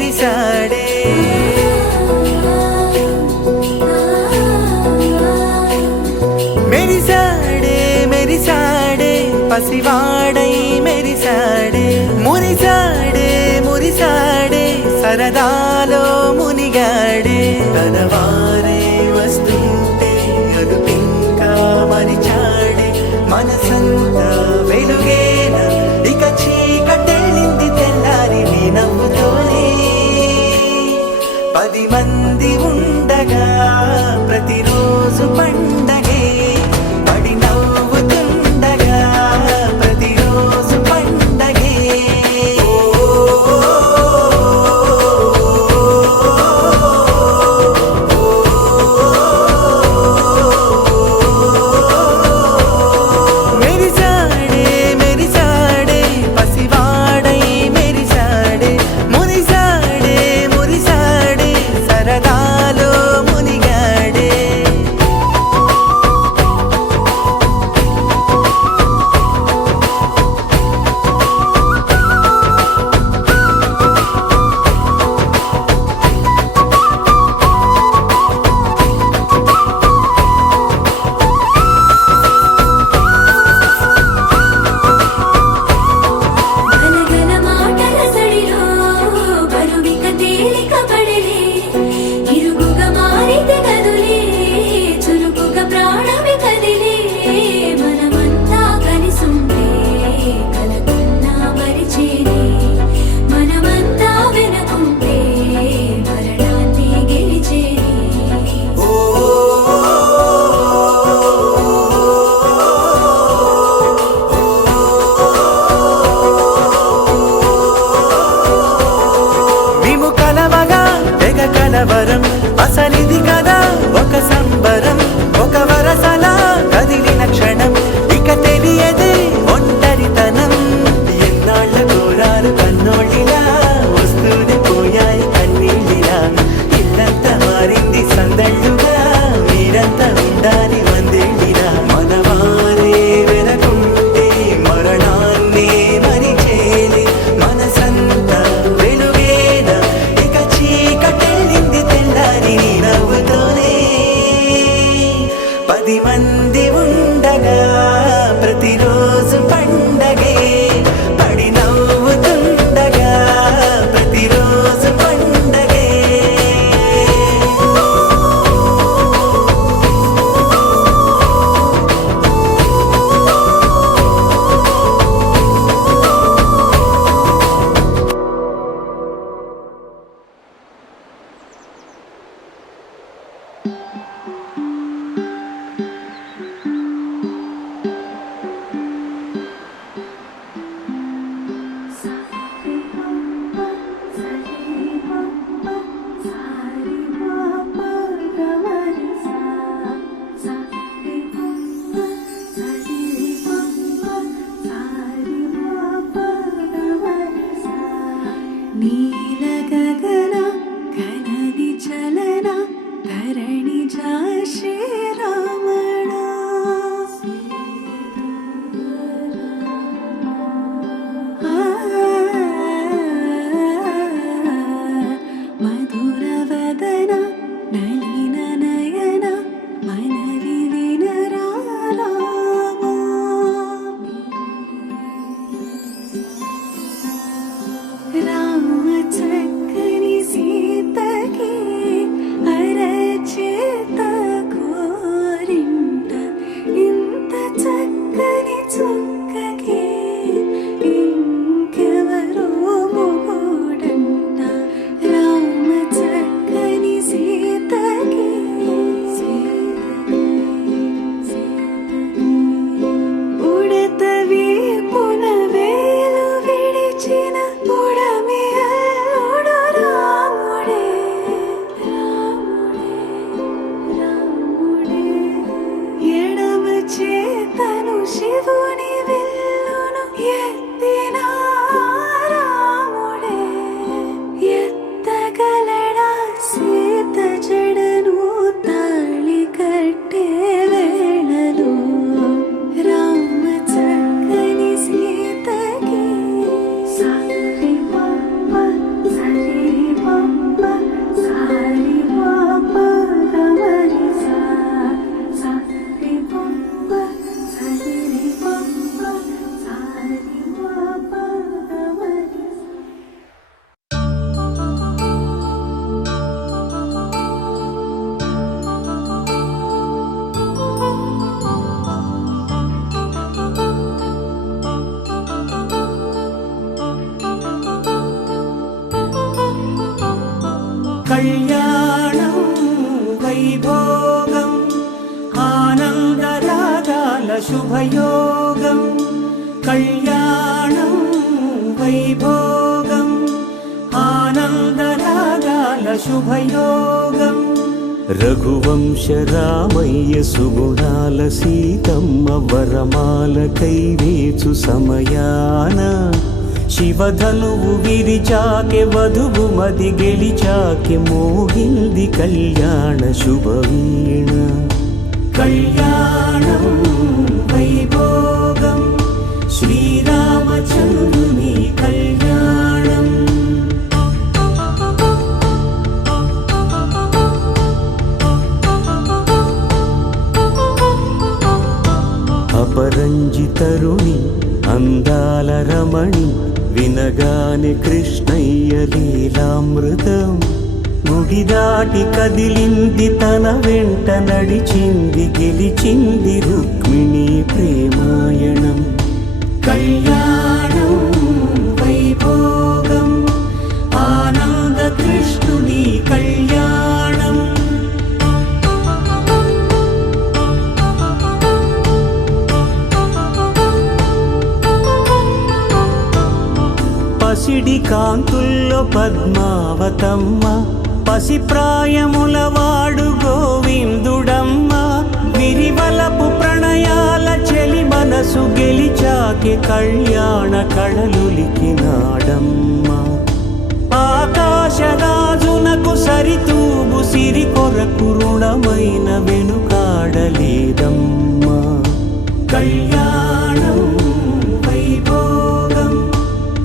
మెరిసాడే మెరిసాడే మెరిసాడే పసివాడై మెరిసాడే మురిసాడే మురిసాడే సరదాలో మునిగాడే తనవారే వస్తుంటే అదుపింకా మరిచాడే మనసంతా వెలుగేన ఇక చీకటెళ్ళింది తెల్లారి నీ నవ్వుతోనే 10 మంది ఉండగా ప్రతిరోజు పండగే పడి నవ్వుతుండగా ప్రతిరోజు పండగే మెరిసాడే మెరిసాడే పసివాడై మెరిసాడే మురిసాడే మురిసాడే సరదాలో మునిగాడే గలగల మాటల సడిలో బరువిక తేలిక పడలే ఇరుగుగా మారితే కదులే చురుకుగా ప్రాణమి కదిలే మనమంతా కలిసుంటే కలకున్నా మరిచేనే మనమంతా వెనకుంటే మరణాన్ని గెలిచేనే మేము కలవగా తెగ కలవరం అసలిది కదా ఒక సంబరం ఒక వరసలా కదిలిన క్షణం ఇక తెలియదే ఒంటరితనం ఎన్నాళ్ళ కోరాలు కన్నోళ్ళిలా వస్తూనే పోయాయి కన్నీళ్ళిలా ఇల్లంతా మారింది సందళ్ళుగా మీరంతా ఉండాలి వందేళ్ళిలా మనవారే వెనకుంటే మరణాన్నే మరిచేలి మనసంతా వెలుగేన ఇక చీకటెళ్ళింది తెల్లారి నీ నవ్వుతోనే కళ్యాణం వైభోగం ఆనందరాగాల శుభయోగం కళ్యాణం వైభోగం ఆనందరాగాల శుభయోగం రఘువంశ రామయ్య సుగుణాల సీతమ్మ వరమాల కైవేచు సమయాన శివధనువు విరిచాకె వధువు మది గెలిచాకె మోగింది కళ్యాణ శుభవీణ కళ్యాణం వైభోగం శ్రీరామచంద్రుని కళ్యాణం అపరంజి తరుణి అందాల రమణి వినగానే కృష్ణయ్య లీలామృతం గుడి దాటి కదిలింది తన వెంట నడిచింది గెలిచింది రుక్మిణి ప్రేమాయణం కళ్యాణం వైభోగం ఆనంద కృష్ణుని కళ్యాణం పసిడి కాంతుల్లో పద్మావతమ్మ పసిప్రాయముల వాడు గోవిందుడమ్మ విరివలపు ప్రణయాల చెలి మనసు గెలిచాకే కళ్యాణ కళలులికినాడమ్మ ఆకాశరాజునకు సరితూగు సిరి కొరకు రుణమైన వెనుకాడలేదమ్మ కళ్యాణం వైభోగం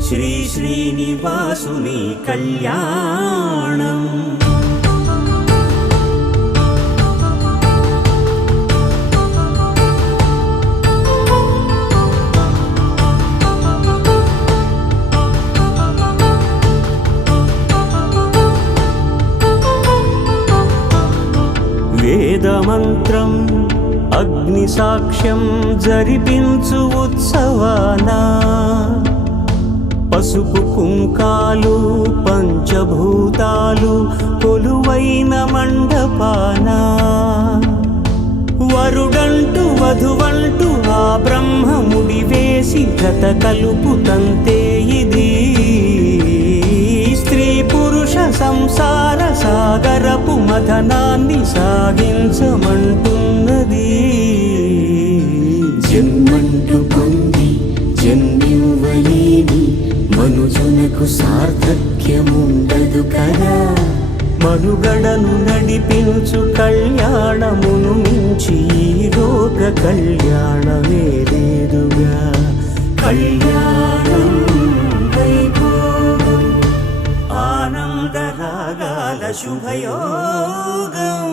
శ్రీ శ్రీనివాసుని కళ్యాణం వేదమంత్రం అగ్ని సాక్ష్యం జరిపించు ఉత్సవానా పసుపు కుంకాలు పంచభూతాలు కొలువైన మండపాన వరుడంటూ వధువంటూ ఆ బ్రహ్మముడి వేసి జత కలుపుతంతే ఇది స్త్రీ పురుష సంసార సాగరపు మథనాన్ని సాగించమంటున్నది జన్మంటూ పొంది జన్మివ్వలేని మనుజునకు సార్థక్యముండదు కదా మనుగడను నడిపించు కళ్యాణమును మించి ఈ లోక కళ్యాణమే లేదుగా కళ్యాణం వైభోగం ఆనందరాగాల శుభయోగం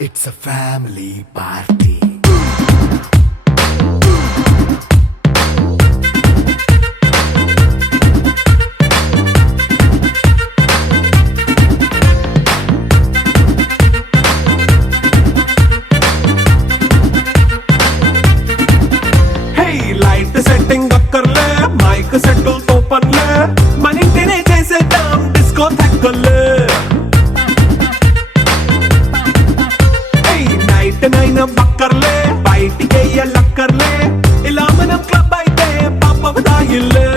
It's a family party. Hey, light setting అక్కర్లే మైక్ సెట్టుల్ తో పర్లే మన ఇంటినే చేసేద్దాం డిస్కో థక్కర్లే నైనా బక్కర్లే బయటికెయ్యలక్కర్లే ఇలా మనం క్లబ్ అయితే పాపదాయిల్లే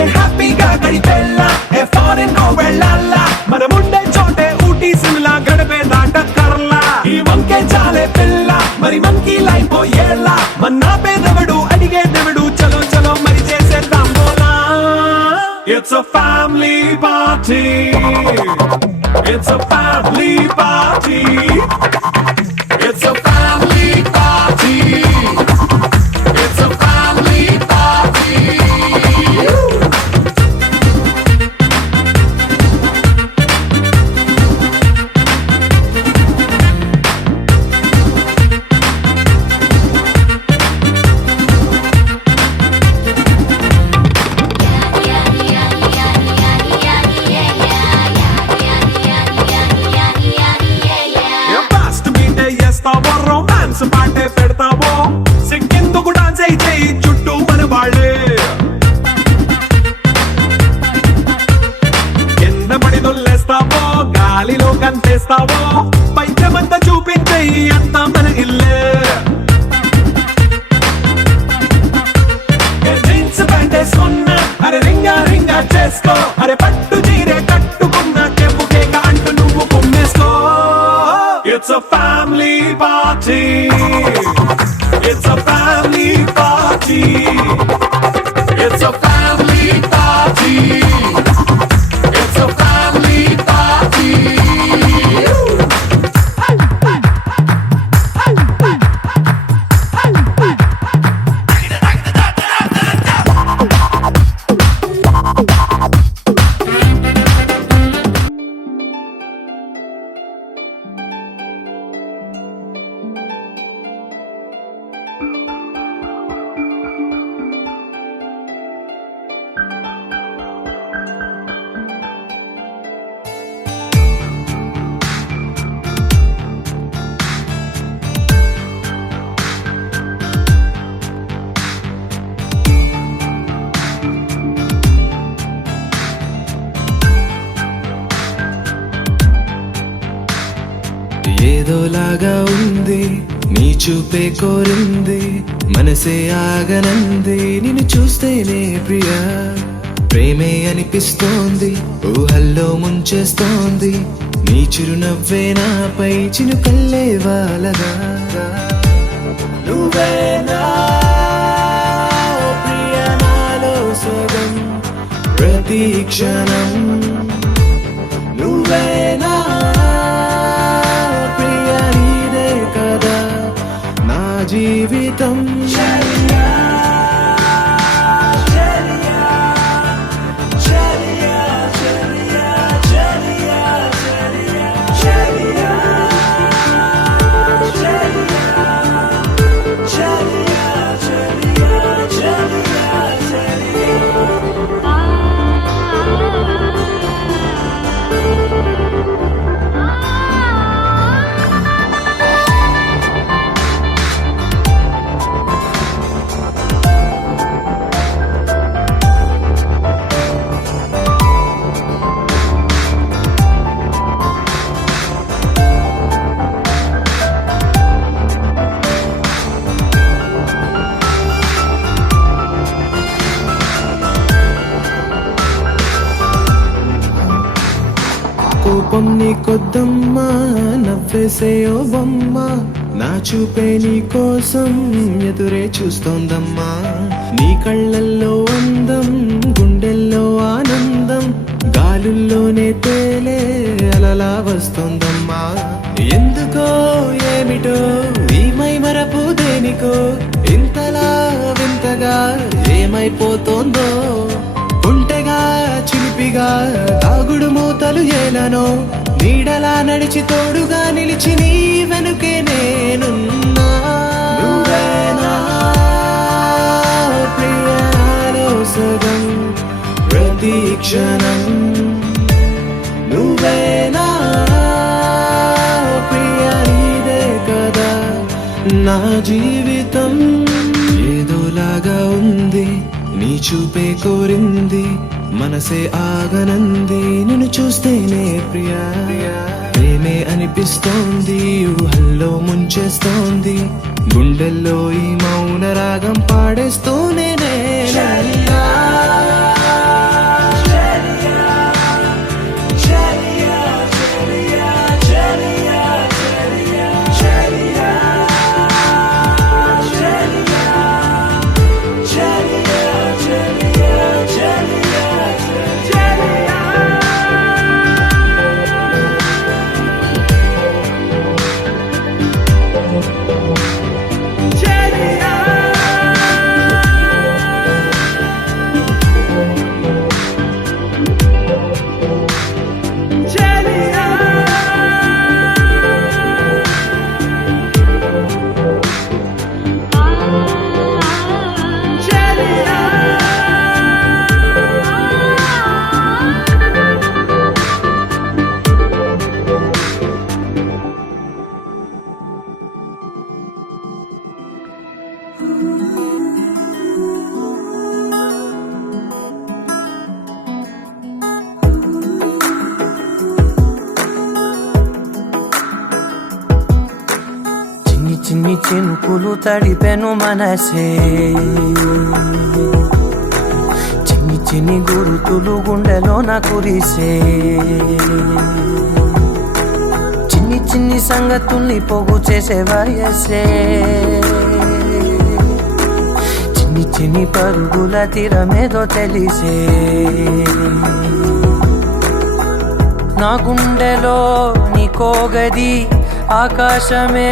ఏ హ్యాపీగా గడిపెళ్ళా ఏ ఫారెన్ కో వెళ్ళాలా మనముండే చోటే ఊటీ సిమ్లా గడిపే దాటక్కర్లా ఈ వంకే చాలే పిల్ల మరి మంకీ లైఫ్ ఏళ్ళ మన్నా పేదవడు అడిగేదెవడు చలో చలో మరి చేసేద్దాం బోలా it's a family party. It's a family party. It's a family party. It's a family ఏదోలాగా ఉంది నీ చూపే కోరింది మనసే ఆగనంది నిన్ను చూస్తేనే ప్రియా ప్రేమే అనిపిస్తోంది ఊహల్లో ముంచేస్తోంది నీ చిరునవ్వే నాపై చినుకల్లే వాలగా నువ్వేనా ఓ ప్రియా నాలో సగం ప్రతి క్షణం నువ్వేనా ప్రియా నీదే కదా నా జీవితం కోపం నీ కొద్దమ్మా నవ్వేసే ఓ బొమ్మ నా చూపే నీ కోసం ఎదురే చూస్తోందమ్మా నీ కళ్ళల్లో అందం గుండెల్లో ఆనందం గాలుల్లోనే తేలే అలలా వస్తోందమ్మా ఎందుకో ఏమిటో ఈ మై మరపు దేనికో ఇంతలా వింతగా ఏమైపోతోందో ఒంటెగా చిలిపిగా దాగుడు మూతలు ఏలనో నీడలా నడిచి తోడుగా నిలిచి నీ వెనుకే నేనున్నా నువ్వేనా ప్రియాలో సగం ప్రతి క్షణం నువ్వేనా ప్రియా నీదే కదా నా జీవితం ఏదోలాగా ఉంది నీ చూపే కోరింది మనసే ఆగనంది నిన్ను చూస్తేనే ప్రియా ప్రేమే అనిపిస్తోంది ఊహల్లో ముంచేస్తోంది గుండెల్లో ఈ మౌన రాగం పాడేస్తూనే చిన్ని చినుకులు తడిపెను మనసే చిన్ని చిన్ని గురుతులు గుండెలోన కురిసే చిన్ని చిన్ని సంగతుల్ని పోగు చేసే వయసే చిన్ని చిన్ని పరుగుల తీరమేదో తెలిసే నా గుండెలో నీ కోగది ఆకాశమే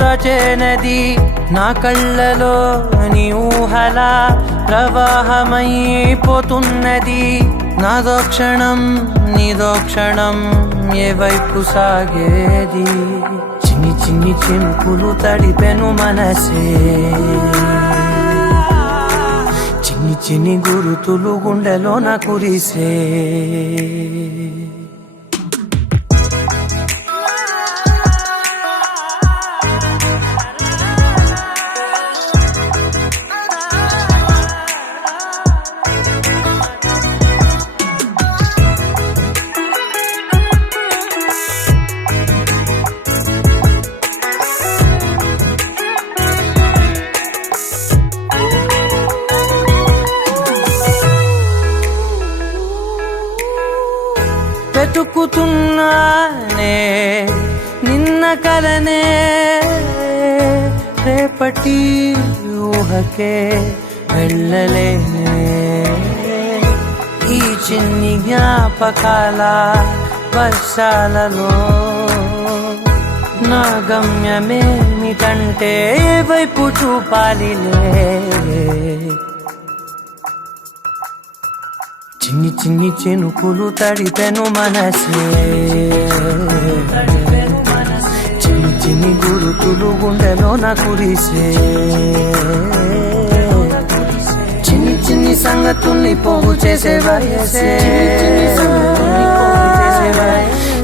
దచేనది నా కళ్ళలో నీ ఊహలా ప్రవాహమైపోతున్నది నాదో క్షణం నీదో క్షణం ఏ వైపు సాగేది చిన్ని చిన్ని చినుకులు తడిపెను మనసే చిన్ని చిన్ని గురుతులు గుండెలోన కురిసే కలనే రేపటి ఊహకే వెళ్ళలేనే ఈ చిన్ని జ్ఞాపకాల వర్షాలలో నా గమ్యమేమిటంటే ఏ వైపు చూపాలిలే చిన్ని చిన్ని చినుకులు తడిపెను మనసే చిన్ని చిన్ని గురుతులు గుండెలోన కురిసే చిన్ని చిన్ని సంగతుల్ని పోగు చేసే వయసే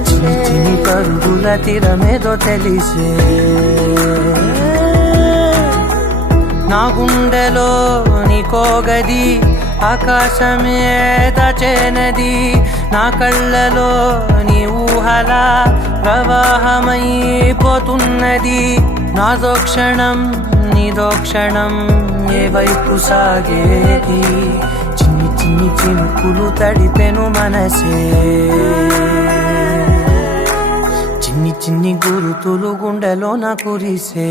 చిన్ని చిన్ని పరుగుల తీరమేదో తెలిసే నా గుండెలో నీకో గది ఆకాశమే దాచేనది నా కళ్ళలో నీ ఊహల ప్రవాహమైపోతున్నది నాదో క్షణం నీదో క్షణం ఏ వైపు సాగేది చిన్ని చిన్ని చినుకులు తడిపెను మనసే చిన్ని చిన్ని గురుతులు గుండెలోన కురిసే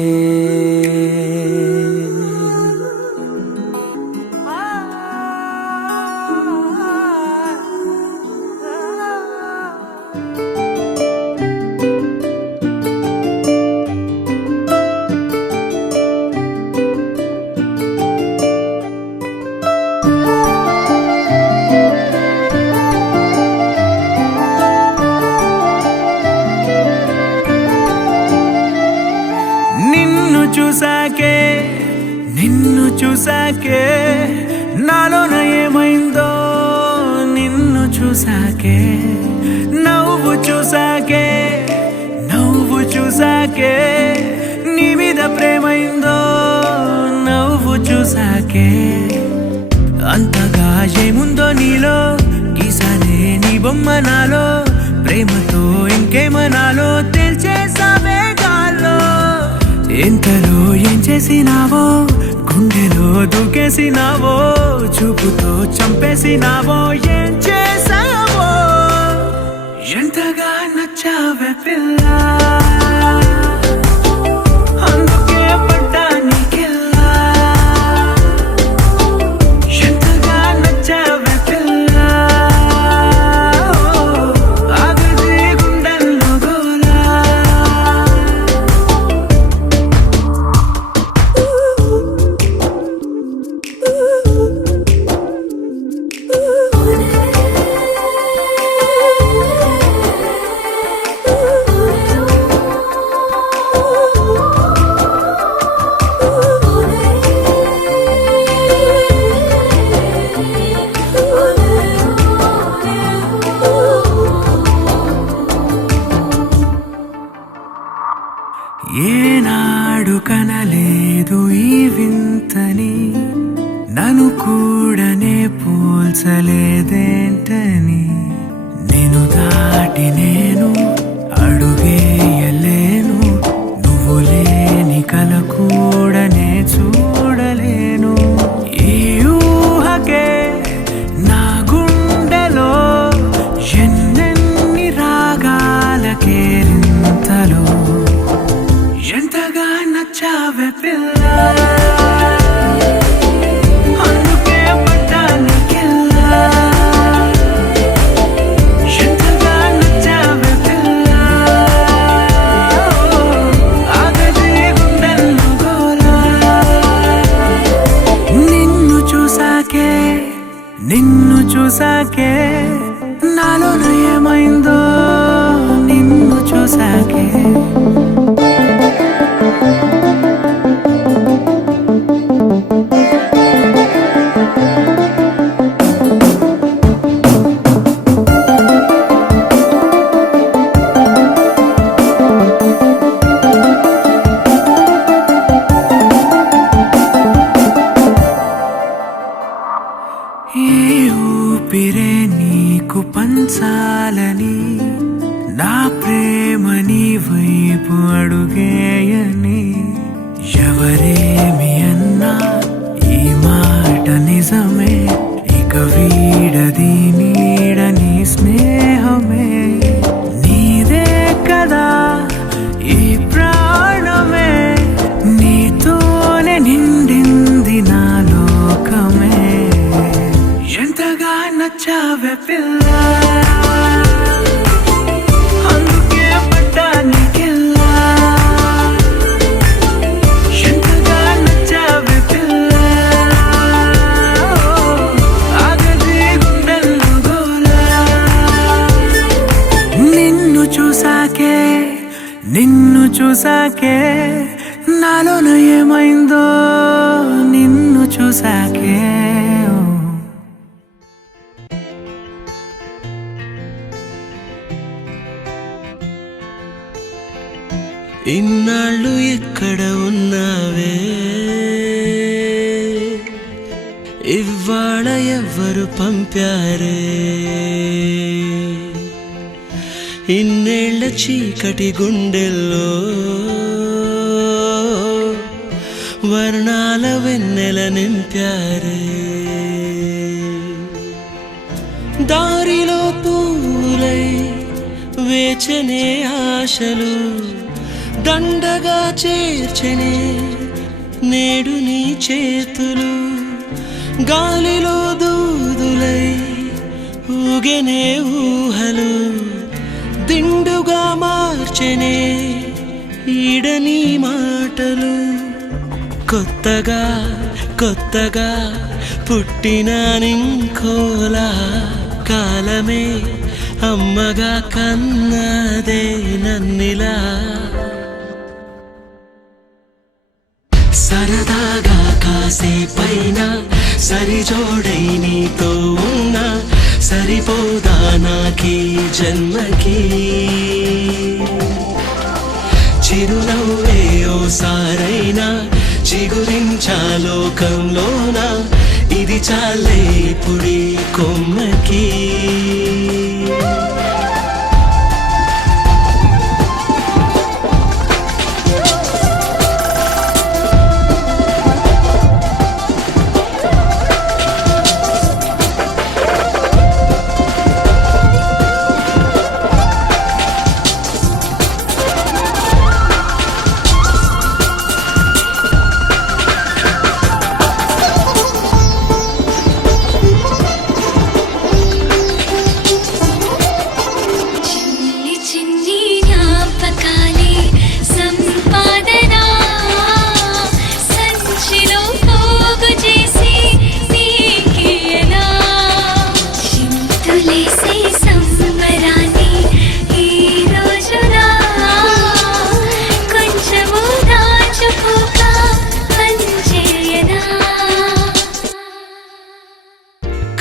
నిన్ను చూసాకే నాలోన ఏమైందో నిన్ను చూసాకే నవ్వు చూసాకే నీ మీద ప్రేమైందో నవ్వు చూసాకే అంతగా ఏముందో నీలో గీసానే నీ బొమ్మ నాలో ప్రేమతో ఇంకేమనాలో తెలిచేసావే గాల్లో ఎంతలో ఏం చేసినావో గుండెలో దూకేసినావో చూపుతో చంపేసినావో ఏం చేసావో ఎంతగా నచ్చావే పిల్ల అందుకే పడ్డా నీకెల్లా ఎంతగా నచ్చావే పిల్ల ఆగది గుండెల్లో గోలా ఏనాడు కనలేదు ఈ వింతని నన్ను కూడనే పోల్చలేదేంటని నేను దాటి నేను అడుగేయలేను నువ్వు లేని కల కూడనే చూడలేను ఈ ఊహకే నా గుండెలో ఎన్నెన్ని రాగాలకేరింతలో ఎంతగా నచ్చావే పిల్ల అందుకే పడ్డా నీకెల్లా ఎంతగా నచ్చావే పిల్ల ఆగది గుండెల్లో గోలా నిన్ను చూసాకే నాలోన ఏమైందో నిన్ను చూసాకే ఏ ఊపిరే నీకు పంచాలని నా ప్రేమ నీ వైపు అడుగేయని ఎవరేమి అన్నా ఈ మాట నిజమే ఇక వీడది నీడని స్నేహమే నీదే కదా ఈ నచ్చావే పిల్ల అందుకే పడ్డానికెల్లా ఎంతగా నచ్చావే పిల్ల ఆగదే గుండెల్లో గోలా నిన్ను చూసాకే నాలోన ఏమైందో నిన్ను చూసాకే ఇన్నాళ్ళు ఎక్కడ ఉన్నావే ఇవాళ ఎవ్వరు పంపారే ఇన్నేళ్ల చీకటి గుండెల్లో వర్ణాల వెన్నెల నింపారే దారిలో పూలై వేచనే ఆశలు దండగా చేర్చనే నేడు నీ చేతులు గాలిలో దూదులై ఊగెనే ఊహలు దిండుగా మార్చెనే ఈడని మాటలు కొత్తగా పుట్టిన నింకోలా కాలమే అమ్మగా కన్నదే నన్నిలా సరదాగా కాసేపైన సరిజోడై నీతో ఉన్నా సరిపోదా నాకీ జన్మకి చిరునవ్వే ఓసారైనా చిగురించాలోకంలోన ఇది చాలే పుడి కొమ్మకి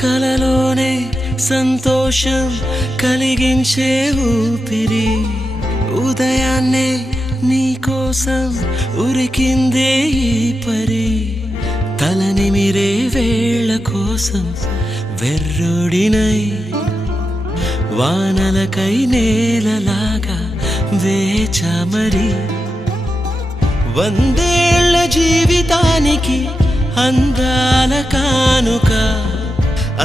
కలలోనే సంతోషం కలిగించే ఊపిరి ఉదయాన్నే నీకోసం ఉరికిందే ఈ పరి తలనిమిరే వేళ కోసం వెర్రుడినై వానలకై నేలలాగా వేచమరి వందేళ్ల జీవితానికి అందాల కానుక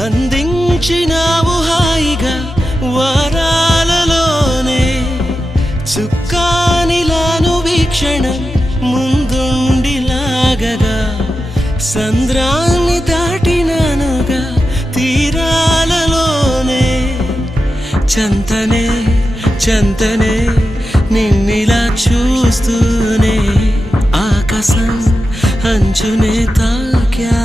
అందించినావు హాయిగా వరాలలోనే చుక్కానిలాను వీక్షణం ముందుండిలాగగా సంద్రాన్ని దాటినానుగా తీరాలలోనే చంతనే నిన్నిలా చూస్తూనే ఆకాశం అంచునే తాక్యా